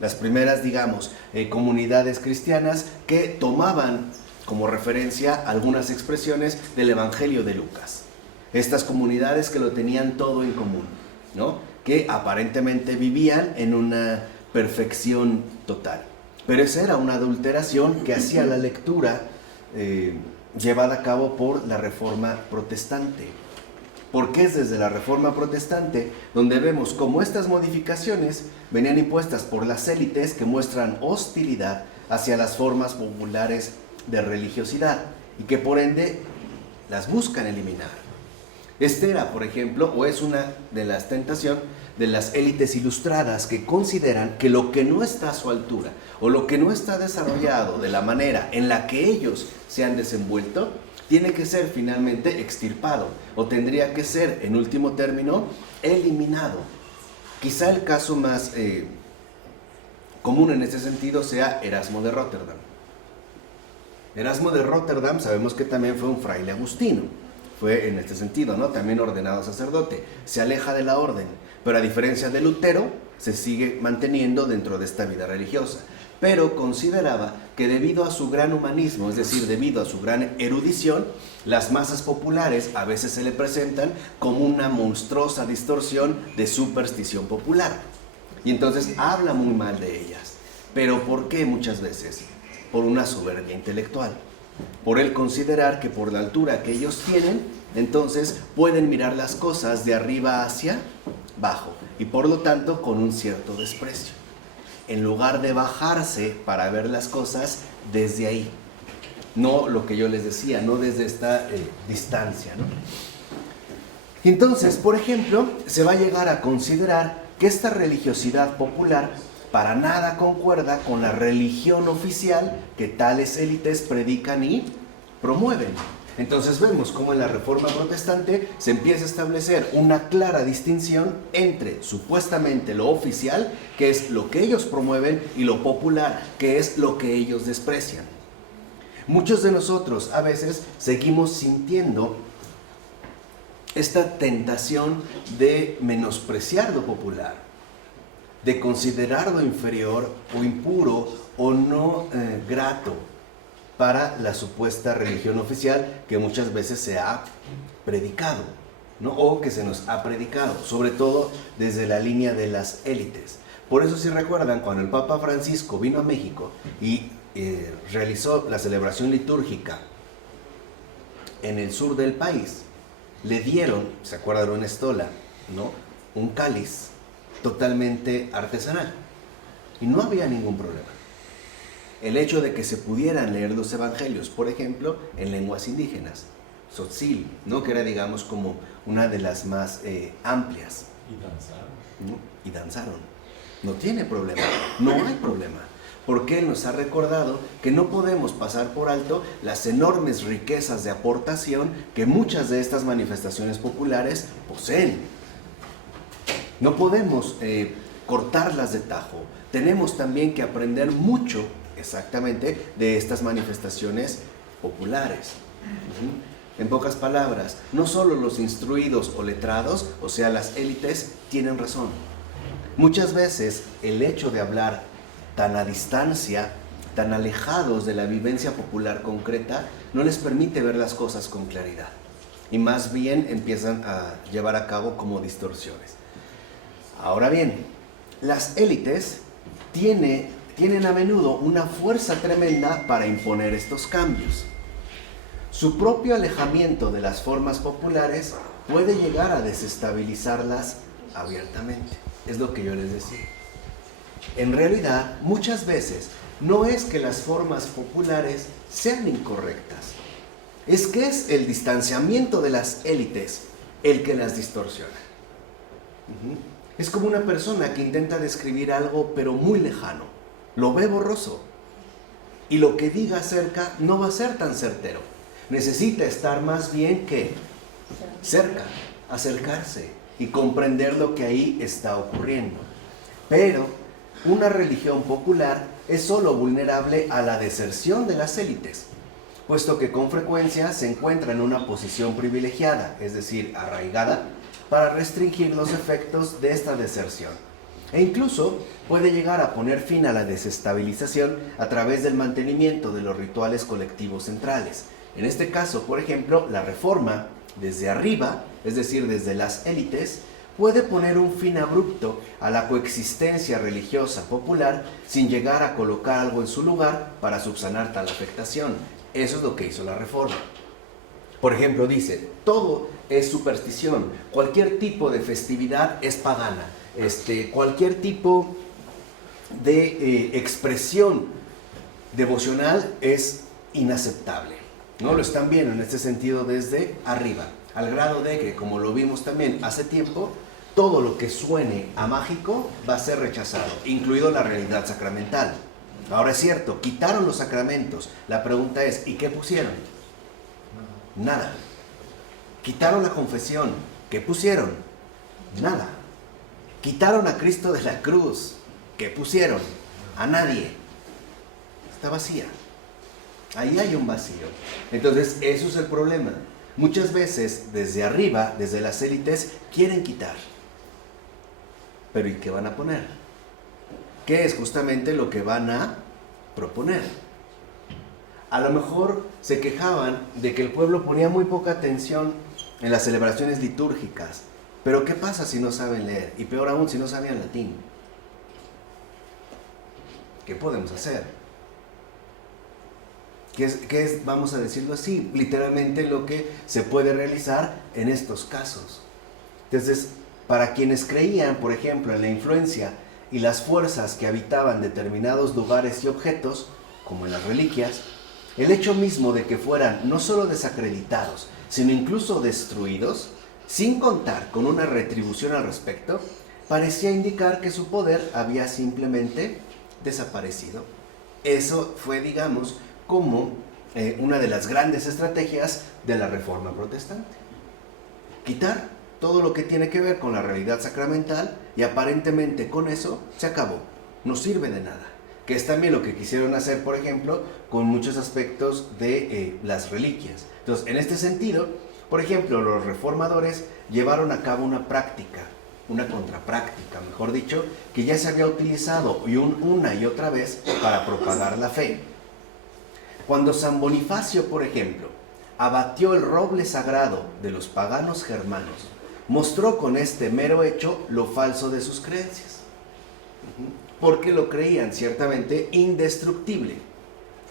Las primeras, digamos, comunidades cristianas que tomaban como referencia algunas expresiones del Evangelio de Lucas. Estas comunidades que lo tenían todo en común, ¿no? Que aparentemente vivían en una perfección total. Pero esa era una adulteración que hacía la lectura llevada a cabo por la Reforma Protestante. Porque es desde la Reforma Protestante donde vemos cómo estas modificaciones venían impuestas por las élites que muestran hostilidad hacia las formas populares de religiosidad y que por ende las buscan eliminar. Este era, por ejemplo, o es una de las tentaciones de las élites ilustradas que consideran que lo que no está a su altura o lo que no está desarrollado de la manera en la que ellos se han desenvuelto, tiene que ser finalmente extirpado o tendría que ser, en último término, eliminado. Quizá el caso más común en este sentido sea Erasmo de Róterdam. Erasmo de Róterdam sabemos que también fue un fraile agustino, fue en este sentido, ¿no? También ordenado sacerdote, se aleja de la orden, pero a diferencia de Lutero, se sigue manteniendo dentro de esta vida religiosa. Pero consideraba que debido a su gran humanismo, es decir, debido a su gran erudición, las masas populares a veces se le presentan como una monstruosa distorsión de superstición popular. Y entonces habla muy mal de ellas. ¿Pero por qué muchas veces? Por una soberbia intelectual. Por el considerar que por la altura que ellos tienen, entonces pueden mirar las cosas de arriba hacia abajo. Y por lo tanto con un cierto desprecio. En lugar de bajarse para ver las cosas desde ahí. No lo que yo les decía, no desde esta distancia, ¿no? Entonces, por ejemplo, se va a llegar a considerar que esta religiosidad popular para nada concuerda con la religión oficial que tales élites predican y promueven. Entonces vemos cómo en la Reforma Protestante se empieza a establecer una clara distinción entre supuestamente lo oficial, que es lo que ellos promueven, y lo popular, que es lo que ellos desprecian. Muchos de nosotros a veces seguimos sintiendo esta tentación de menospreciar lo popular, de considerarlo inferior o impuro o no grato para la supuesta religión oficial que muchas veces se ha predicado, ¿no? O que se nos ha predicado, sobre todo desde la línea de las élites. Por eso, si recuerdan, cuando el Papa Francisco vino a México y realizó la celebración litúrgica en el sur del país, le dieron, ¿se acuerdan? Una estola, ¿no? un cáliz totalmente artesanal y no había ningún problema. El hecho de que se pudieran leer los evangelios, por ejemplo, en lenguas indígenas, tzotzil, ¿no? Que era, digamos, como una de las más amplias. Y danzaron. ¿No? Y danzaron. No tiene problema, no hay problema. Porque Él nos ha recordado que no podemos pasar por alto las enormes riquezas de aportación que muchas de estas manifestaciones populares poseen. No podemos cortarlas de tajo. Tenemos también que aprender mucho, exactamente, de estas manifestaciones populares. En pocas palabras, no solo los instruidos o letrados, o sea, las élites, tienen razón. Muchas veces el hecho de hablar tan a distancia, tan alejados de la vivencia popular concreta, no les permite ver las cosas con claridad. Y más bien empiezan a llevar a cabo como distorsiones. Ahora bien, las élites tienen a menudo una fuerza tremenda para imponer estos cambios. Su propio alejamiento de las formas populares puede llegar a desestabilizarlas abiertamente. Es lo que yo les decía. En realidad, muchas veces no es que las formas populares sean incorrectas. Es que es el distanciamiento de las élites el que las distorsiona. Es como una persona que intenta describir algo pero muy lejano. Lo ve borroso. Y lo que diga acerca no va a ser tan certero. Necesita estar más bien que cerca, acercarse y comprender lo que ahí está ocurriendo. Pero una religión popular es solo vulnerable a la deserción de las élites, puesto que con frecuencia se encuentra en una posición privilegiada, es decir, arraigada, para restringir los efectos de esta deserción. E incluso puede llegar a poner fin a la desestabilización a través del mantenimiento de los rituales colectivos centrales. En este caso, por ejemplo, la reforma desde arriba, es decir, desde las élites, puede poner un fin abrupto a la coexistencia religiosa popular sin llegar a colocar algo en su lugar para subsanar tal afectación. Eso es lo que hizo la reforma. Por ejemplo, dice, todo es superstición, cualquier tipo de festividad es pagana, cualquier tipo de expresión devocional es inaceptable. ¿No? Lo están viendo en este sentido desde arriba, al grado de que, como lo vimos también hace tiempo, todo lo que suene a mágico va a ser rechazado, incluido la realidad sacramental. Ahora es cierto, quitaron los sacramentos. La pregunta es, ¿y qué pusieron? Nada. Quitaron la confesión. ¿Qué pusieron? Nada. Quitaron a Cristo de la cruz. ¿Qué pusieron? A nadie. Está vacía. Ahí hay un vacío. Entonces, eso es el problema. Muchas veces, desde arriba, desde las élites, quieren quitar. Pero ¿y qué van a poner? ¿Qué es justamente lo que van a proponer? A lo mejor se quejaban de que el pueblo ponía muy poca atención en las celebraciones litúrgicas. Pero ¿qué pasa si no saben leer? Y peor aún, si no sabían latín. ¿Qué podemos hacer? ¿Qué es, vamos a decirlo así, literalmente lo que se puede realizar en estos casos? Entonces, para quienes creían, por ejemplo, en la influencia y las fuerzas que habitaban determinados lugares y objetos, como en las reliquias, el hecho mismo de que fueran no solo desacreditados, sino incluso destruidos, sin contar con una retribución al respecto, parecía indicar que su poder había simplemente desaparecido. Eso fue, digamos, como una de las grandes estrategias de la Reforma Protestante. Quitar todo lo que tiene que ver con la realidad sacramental y aparentemente con eso se acabó, no sirve de nada. Que es también lo que quisieron hacer, por ejemplo, con muchos aspectos de las reliquias. Entonces, en este sentido, por ejemplo, los reformadores llevaron a cabo una práctica, una contrapráctica, mejor dicho, que ya se había utilizado una y otra vez para propagar la fe. Cuando San Bonifacio, por ejemplo, abatió el roble sagrado de los paganos germanos, mostró con este mero hecho lo falso de sus creencias, porque lo creían ciertamente indestructible.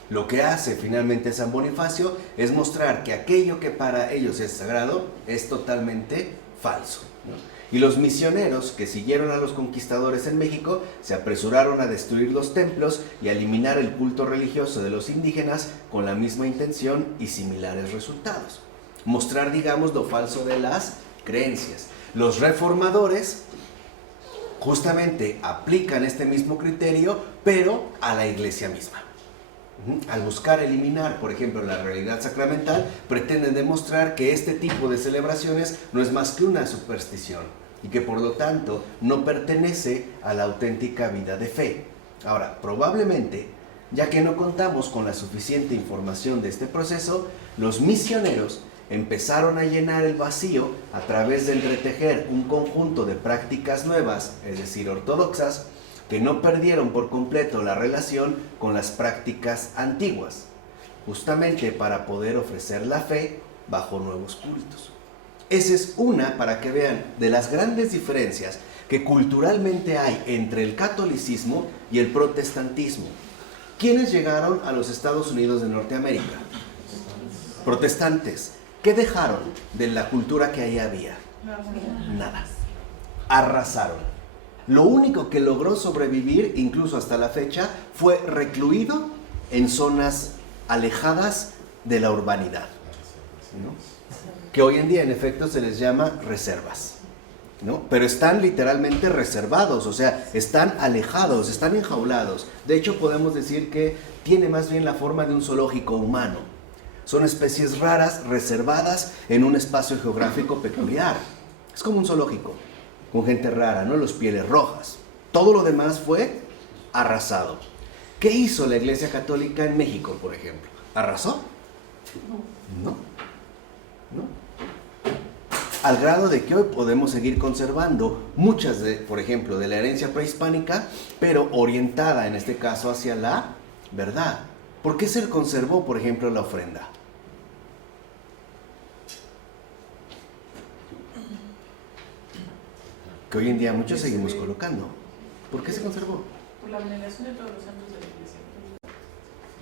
Lo que hace finalmente San Bonifacio es mostrar que aquello que para ellos es sagrado es totalmente falso, ¿no? Y los misioneros que siguieron a los conquistadores en México se apresuraron a destruir los templos y a eliminar el culto religioso de los indígenas con la misma intención y similares resultados. Mostrar, digamos, lo falso de las creencias. Los reformadores justamente aplican este mismo criterio, pero a la iglesia misma. Al buscar eliminar, por ejemplo, la realidad sacramental, pretenden demostrar que este tipo de celebraciones no es más que una superstición y que por lo tanto no pertenece a la auténtica vida de fe. Ahora, probablemente, ya que no contamos con la suficiente información de este proceso, los misioneros empezaron a llenar el vacío a través de entretejer un conjunto de prácticas nuevas, es decir, ortodoxas, que no perdieron por completo la relación con las prácticas antiguas, justamente para poder ofrecer la fe bajo nuevos cultos. Esa es una, para que vean, de las grandes diferencias que culturalmente hay entre el catolicismo y el protestantismo. ¿Quiénes llegaron a los Estados Unidos de Norteamérica? Protestantes. ¿Qué dejaron de la cultura que ahí había? Nada. Arrasaron. Lo único que logró sobrevivir, incluso hasta la fecha, fue recluido en zonas alejadas de la urbanidad, ¿no? Que hoy en día en efecto se les llama reservas, ¿no? Pero están literalmente reservados, o sea, están alejados, están enjaulados. De hecho, podemos decir que tiene más bien la forma de un zoológico humano. Son especies raras, reservadas en un espacio geográfico peculiar. Es como un zoológico, con gente rara, ¿no? Los pieles rojas. Todo lo demás fue arrasado. ¿Qué hizo la Iglesia Católica en México, por ejemplo? ¿Arrasó? No. No. Al grado de que hoy podemos seguir conservando muchas de, por ejemplo, de la herencia prehispánica, pero orientada en este caso hacia la verdad. ¿Por qué se conservó, por ejemplo, la ofrenda? Que hoy en día muchos seguimos colocando. ¿Por qué se conservó? Por la veneración de todos los santos de la iglesia.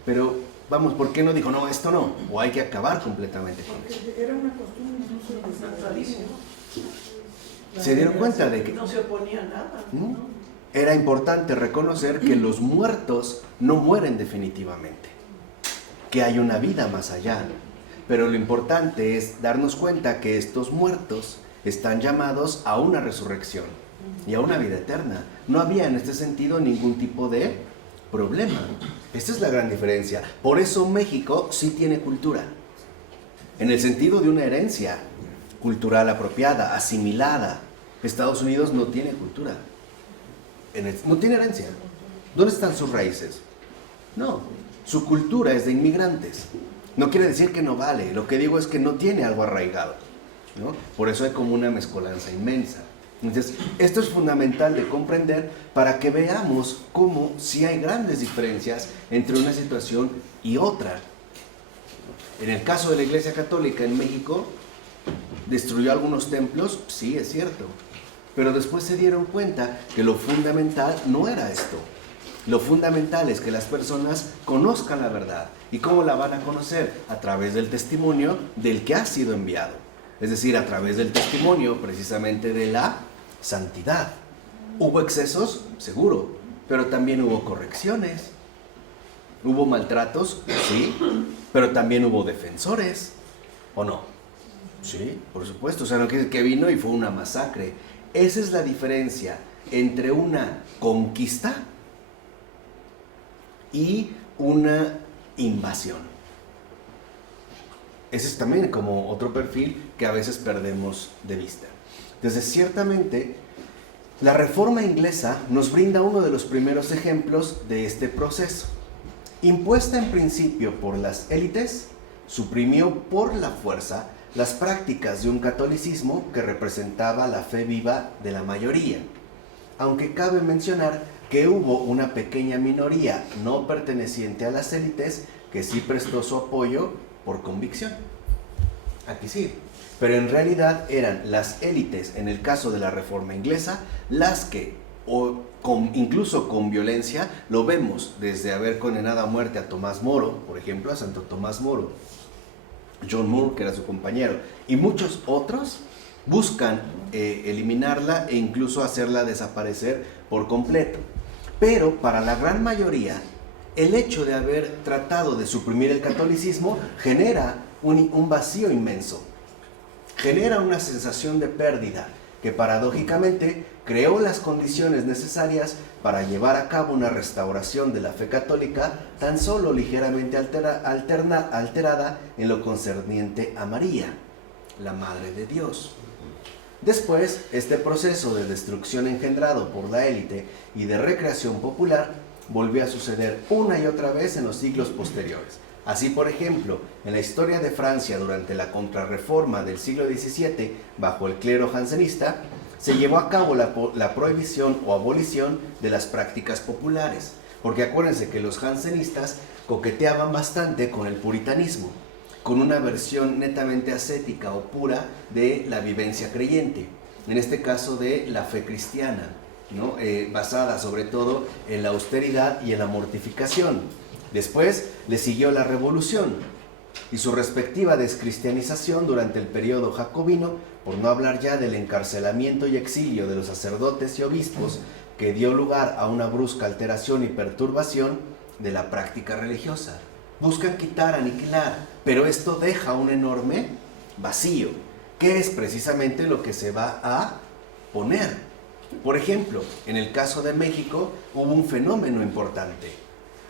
Pero, vamos, ¿por qué no dijo, no, esto no? O hay que acabar completamente con eso. Porque era una costumbre, no se una tradición. Se dieron cuenta de que No se oponía a nada. ¿no? Era importante reconocer que los muertos no mueren definitivamente, que hay una vida más allá. Pero lo importante es darnos cuenta que estos muertos están llamados a una resurrección y a una vida eterna. No había en este sentido ningún tipo de problema. Esta es la gran diferencia. Por eso México sí tiene cultura, en el sentido de una herencia cultural apropiada, asimilada. Estados Unidos no tiene cultura, no tiene herencia. ¿Dónde están sus raíces? No, su cultura es de inmigrantes. No quiere decir que no vale, lo que digo es que no tiene algo arraigado, ¿no? Por eso hay como una mezcolanza inmensa. Entonces, esto es fundamental de comprender para que veamos cómo sí hay grandes diferencias entre una situación y otra. En el caso de la Iglesia Católica en México, ¿destruyó algunos templos? Sí, es cierto. Pero después se dieron cuenta que lo fundamental no era esto. Lo fundamental es que las personas conozcan la verdad. ¿Y cómo la van a conocer? A través del testimonio del que ha sido enviado. Es decir, a través del testimonio precisamente de la santidad. ¿Hubo excesos? Seguro. Pero también hubo correcciones. ¿Hubo maltratos? Sí. Pero también hubo defensores. ¿O no? Sí, por supuesto. O sea, no quiere decir que vino y fue una masacre. Esa es la diferencia entre una conquista y una invasión. Ese es también como otro perfil que a veces perdemos de vista. Entonces, ciertamente, la Reforma inglesa nos brinda uno de los primeros ejemplos de este proceso. Impuesta en principio por las élites, suprimió por la fuerza las prácticas de un catolicismo que representaba la fe viva de la mayoría. Aunque cabe mencionar que hubo una pequeña minoría no perteneciente a las élites que sí prestó su apoyo por convicción. Aquí sí. Pero en realidad eran las élites, en el caso de la Reforma inglesa, las que, incluso con violencia, lo vemos desde haber condenado a muerte a Tomás Moro, por ejemplo, a Santo Tomás Moro, John Moore, que era su compañero, y muchos otros buscan eliminarla e incluso hacerla desaparecer por completo. Pero para la gran mayoría, el hecho de haber tratado de suprimir el catolicismo genera un vacío inmenso, genera una sensación de pérdida que paradójicamente creó las condiciones necesarias para llevar a cabo una restauración de la fe católica tan solo ligeramente alterada en lo concerniente a María, la Madre de Dios. Después, este proceso de destrucción engendrado por la élite y de recreación popular volvió a suceder una y otra vez en los siglos posteriores. Así, por ejemplo, en la historia de Francia durante la Contrarreforma del siglo XVII, bajo el clero jansenista, se llevó a cabo la prohibición o abolición de las prácticas populares, porque acuérdense que los jansenistas coqueteaban bastante con el puritanismo, con una versión netamente ascética o pura de la vivencia creyente, en este caso de la fe cristiana, ¿no? Basada sobre todo en la austeridad y en la mortificación. Después le siguió la Revolución y su respectiva descristianización durante el periodo jacobino, por no hablar ya del encarcelamiento y exilio de los sacerdotes y obispos, que dio lugar a una brusca alteración y perturbación de la práctica religiosa. Buscan quitar, aniquilar, pero esto deja un enorme vacío, que es precisamente lo que se va a poner. Por ejemplo, en el caso de México hubo un fenómeno importante,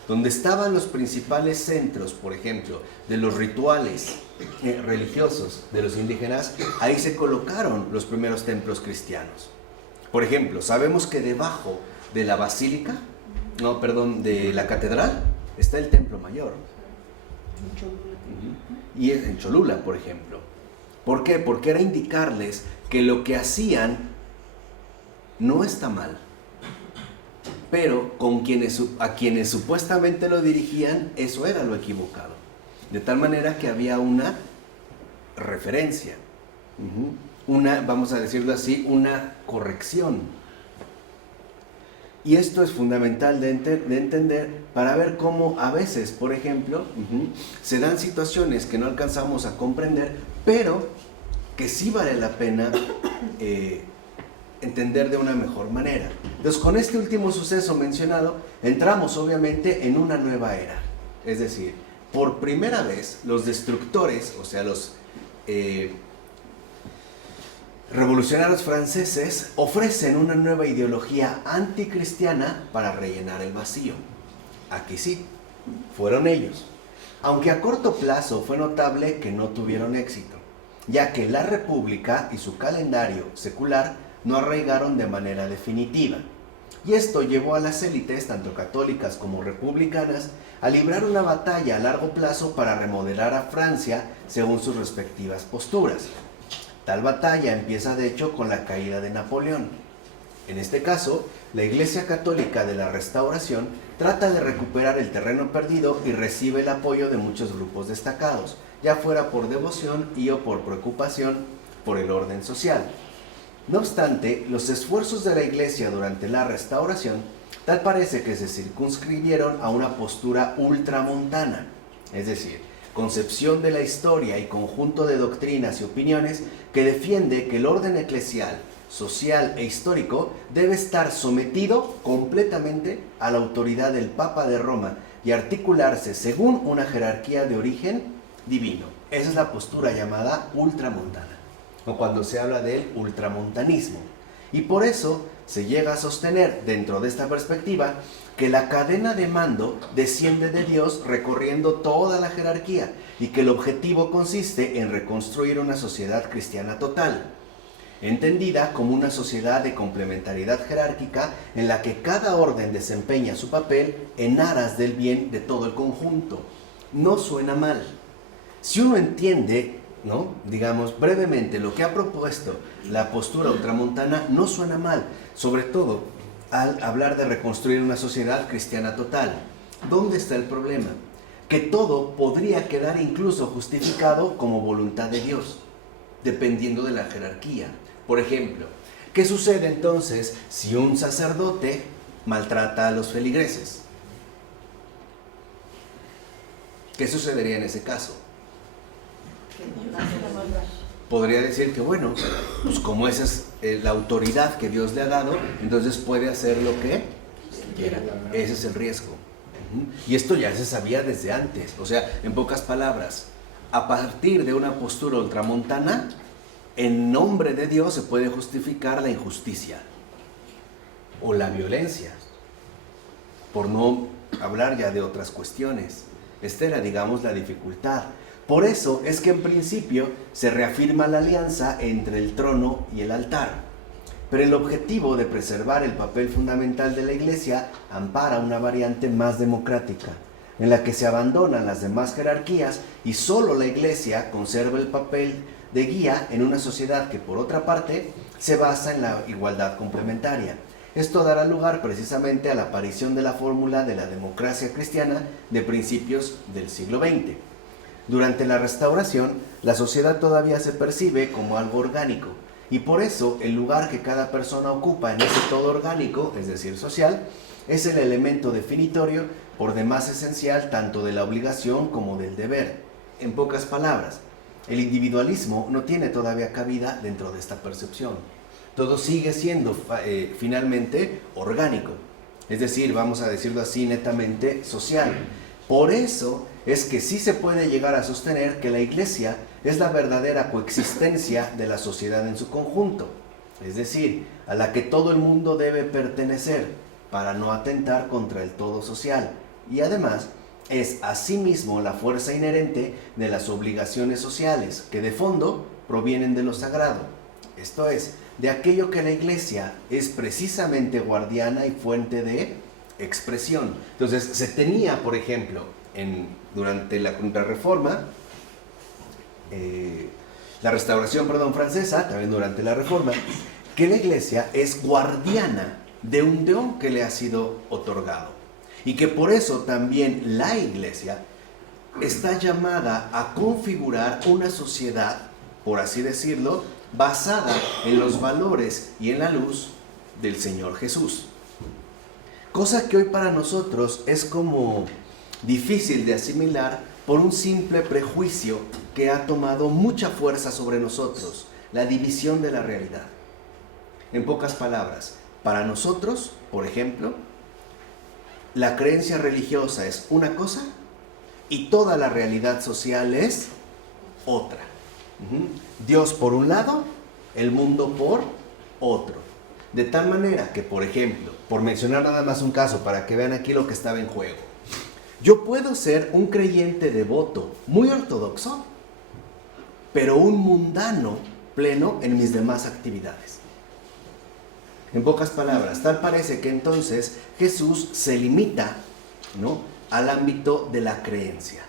donde estaban los principales centros, por ejemplo, de los rituales religiosos de los indígenas, ahí se colocaron los primeros templos cristianos. Por ejemplo, sabemos que debajo de la basílica, de la catedral, está el templo mayor. Y es en Cholula, por ejemplo. ¿Por qué? Porque era indicarles que lo que hacían no está mal, pero a quienes supuestamente lo dirigían, eso era lo equivocado. De tal manera que había una referencia, vamos a decirlo así, una corrección. Y esto es fundamental de entender para ver cómo a veces, por ejemplo, se dan situaciones que no alcanzamos a comprender, pero que sí vale la pena entender de una mejor manera. Entonces, con este último suceso mencionado, entramos obviamente en una nueva era. Es decir, por primera vez, los destructores, o sea, los revolucionarios franceses, ofrecen una nueva ideología anticristiana para rellenar el vacío. Aquí sí, fueron ellos. Aunque a corto plazo fue notable que no tuvieron éxito, ya que la República y su calendario secular no arraigaron de manera definitiva. Y esto llevó a las élites, tanto católicas como republicanas, a librar una batalla a largo plazo para remodelar a Francia según sus respectivas posturas. Tal batalla empieza de hecho con la caída de Napoleón. En este caso, la Iglesia Católica de la Restauración trata de recuperar el terreno perdido y recibe el apoyo de muchos grupos destacados, ya fuera por devoción y o por preocupación por el orden social. No obstante, los esfuerzos de la Iglesia durante la Restauración tal parece que se circunscribieron a una postura ultramontana, es decir, concepción de la historia y conjunto de doctrinas y opiniones que defiende que el orden eclesial, social e histórico debe estar sometido completamente a la autoridad del Papa de Roma y articularse según una jerarquía de origen divino. Esa es la postura llamada ultramontana, o cuando se habla del ultramontanismo. Y por eso se llega a sostener, dentro de esta perspectiva, que la cadena de mando desciende de Dios recorriendo toda la jerarquía y que el objetivo consiste en reconstruir una sociedad cristiana total, entendida como una sociedad de complementariedad jerárquica en la que cada orden desempeña su papel en aras del bien de todo el conjunto. No suena mal. Si uno entiende, digamos brevemente lo que ha propuesto la postura ultramontana, no suena mal, sobre todo al hablar de reconstruir una sociedad cristiana total. ¿Dónde está el problema? Que todo podría quedar incluso justificado como voluntad de Dios, dependiendo de la jerarquía. Por ejemplo, ¿qué sucede entonces si un sacerdote maltrata a los feligreses? ¿Qué sucedería en ese caso? podría decir que bueno, pues como esa es la autoridad que Dios le ha dado, entonces puede hacer lo que quiera. Ese es el riesgo. Y esto ya se sabía desde antes. O sea, en pocas palabras, a partir de una postura ultramontana, en nombre de Dios se puede justificar la injusticia o la violencia, por no hablar ya de otras cuestiones. Esta era, digamos, la dificultad. Por eso es que en principio se reafirma la alianza entre el trono y el altar. Pero el objetivo de preservar el papel fundamental de la Iglesia ampara una variante más democrática, en la que se abandonan las demás jerarquías y solo la Iglesia conserva el papel de guía en una sociedad que, por otra parte, se basa en la igualdad complementaria. Esto dará lugar precisamente a la aparición de la fórmula de la democracia cristiana de principios del siglo XX. Durante la Restauración, la sociedad todavía se percibe como algo orgánico, y por eso el lugar que cada persona ocupa en ese todo orgánico, es decir, social, es el elemento definitorio por demás esencial tanto de la obligación como del deber. En pocas palabras, el individualismo no tiene todavía cabida dentro de esta percepción. Todo sigue siendo finalmente orgánico, es decir, vamos a decirlo así, netamente social. Por eso es que sí se puede llegar a sostener que la Iglesia es la verdadera coexistencia de la sociedad en su conjunto, es decir, a la que todo el mundo debe pertenecer para no atentar contra el todo social, y además es asimismo la fuerza inherente de las obligaciones sociales que de fondo provienen de lo sagrado, esto es, de aquello que la Iglesia es precisamente guardiana y fuente de expresión. Entonces se tenía, por ejemplo, durante la Contrarreforma, la Restauración, francesa, también durante la Reforma, que la Iglesia es guardiana de un don que le ha sido otorgado y que por eso también la Iglesia está llamada a configurar una sociedad, por así decirlo, basada en los valores y en la luz del Señor Jesús. Cosa que hoy para nosotros es como difícil de asimilar por un simple prejuicio que ha tomado mucha fuerza sobre nosotros, la división de la realidad. En pocas palabras, para nosotros, por ejemplo, la creencia religiosa es una cosa y toda la realidad social es otra. Dios por un lado, el mundo por otro. De tal manera que, por ejemplo, por mencionar nada más un caso para que vean aquí lo que estaba en juego, yo puedo ser un creyente devoto, muy ortodoxo, pero un mundano pleno en mis demás actividades. En pocas palabras, tal parece que entonces Jesús se limita, ¿no?, al ámbito de la creencia,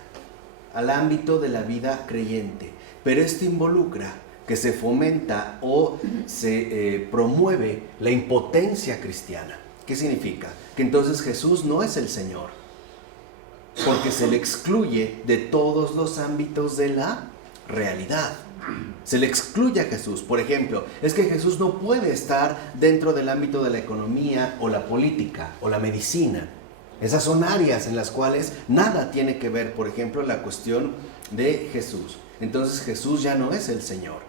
al ámbito de la vida creyente, pero esto involucra que se fomenta o se promueve la impotencia cristiana. ¿Qué significa? Que entonces Jesús no es el Señor, porque se le excluye de todos los ámbitos de la realidad. Se le excluye a Jesús. Por ejemplo, es que Jesús no puede estar dentro del ámbito de la economía o la política o la medicina. Esas son áreas en las cuales nada tiene que ver, por ejemplo, la cuestión de Jesús. Entonces Jesús ya no es el Señor.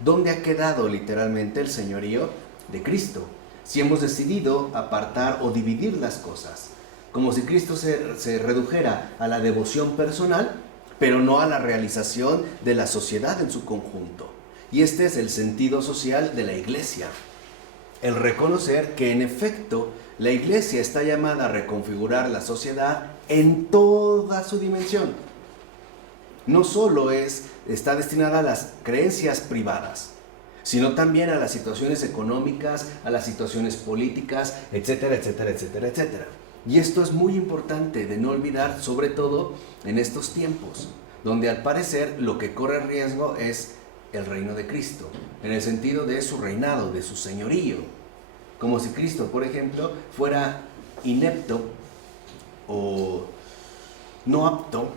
¿Dónde ha quedado literalmente el señorío de Cristo? Si hemos decidido apartar o dividir las cosas, como si Cristo se redujera a la devoción personal, pero no a la realización de la sociedad en su conjunto. Y este es el sentido social de la Iglesia. El reconocer que en efecto la Iglesia está llamada a reconfigurar la sociedad en toda su dimensión. No solo está destinada a las creencias privadas, sino también a las situaciones económicas, a las situaciones políticas, etcétera, etcétera, etcétera, etcétera. Y esto es muy importante de no olvidar, sobre todo en estos tiempos, donde al parecer lo que corre riesgo es el reino de Cristo, en el sentido de su reinado, de su señorío. Como si Cristo, por ejemplo, fuera inepto o no apto,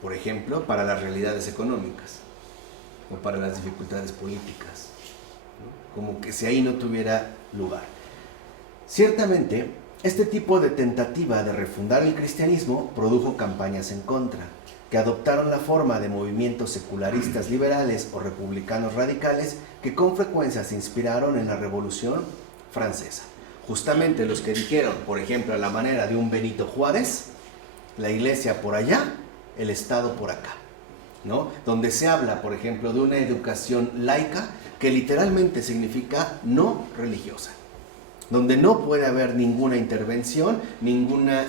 por ejemplo, para las realidades económicas o para las dificultades políticas, ¿no? Como que si ahí no tuviera lugar. Ciertamente, este tipo de tentativa de refundar el cristianismo produjo campañas en contra. que adoptaron la forma de movimientos secularistas liberales o republicanos radicales que con frecuencia se inspiraron en la Revolución Francesa. Justamente los que dijeron, por ejemplo, a la manera de un Benito Juárez, la iglesia por allá, el Estado por acá, ¿no? Donde se habla, por ejemplo, de una educación laica que literalmente significa no religiosa, donde no puede haber ninguna intervención, ninguna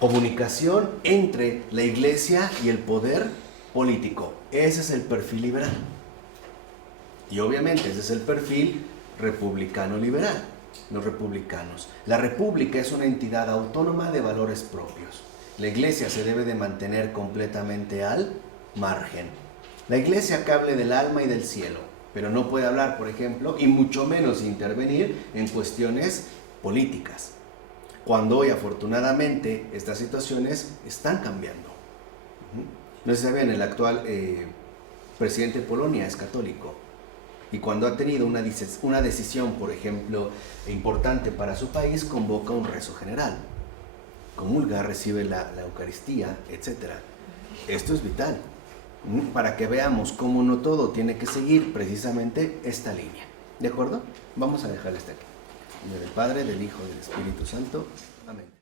comunicación entre la iglesia y el poder político. Ese es el perfil liberal. Y obviamente ese es el perfil republicano liberal, los republicanos. La república es una entidad autónoma de valores propios. La iglesia se debe de mantener completamente al margen. La iglesia que hable del alma y del cielo, pero no puede hablar, por ejemplo, y mucho menos intervenir en cuestiones políticas. Cuando hoy, afortunadamente, estas situaciones están cambiando. No sé si saben, el actual presidente de Polonia es católico. Y cuando ha tenido una decisión, por ejemplo, importante para su país, convoca un rezo general. Comulga, recibe la Eucaristía, etc. Esto es vital, para que veamos cómo no todo tiene que seguir precisamente esta línea. ¿De acuerdo? Vamos a dejar hasta aquí. En nombre del Padre, del Hijo y del Espíritu Santo. Amén.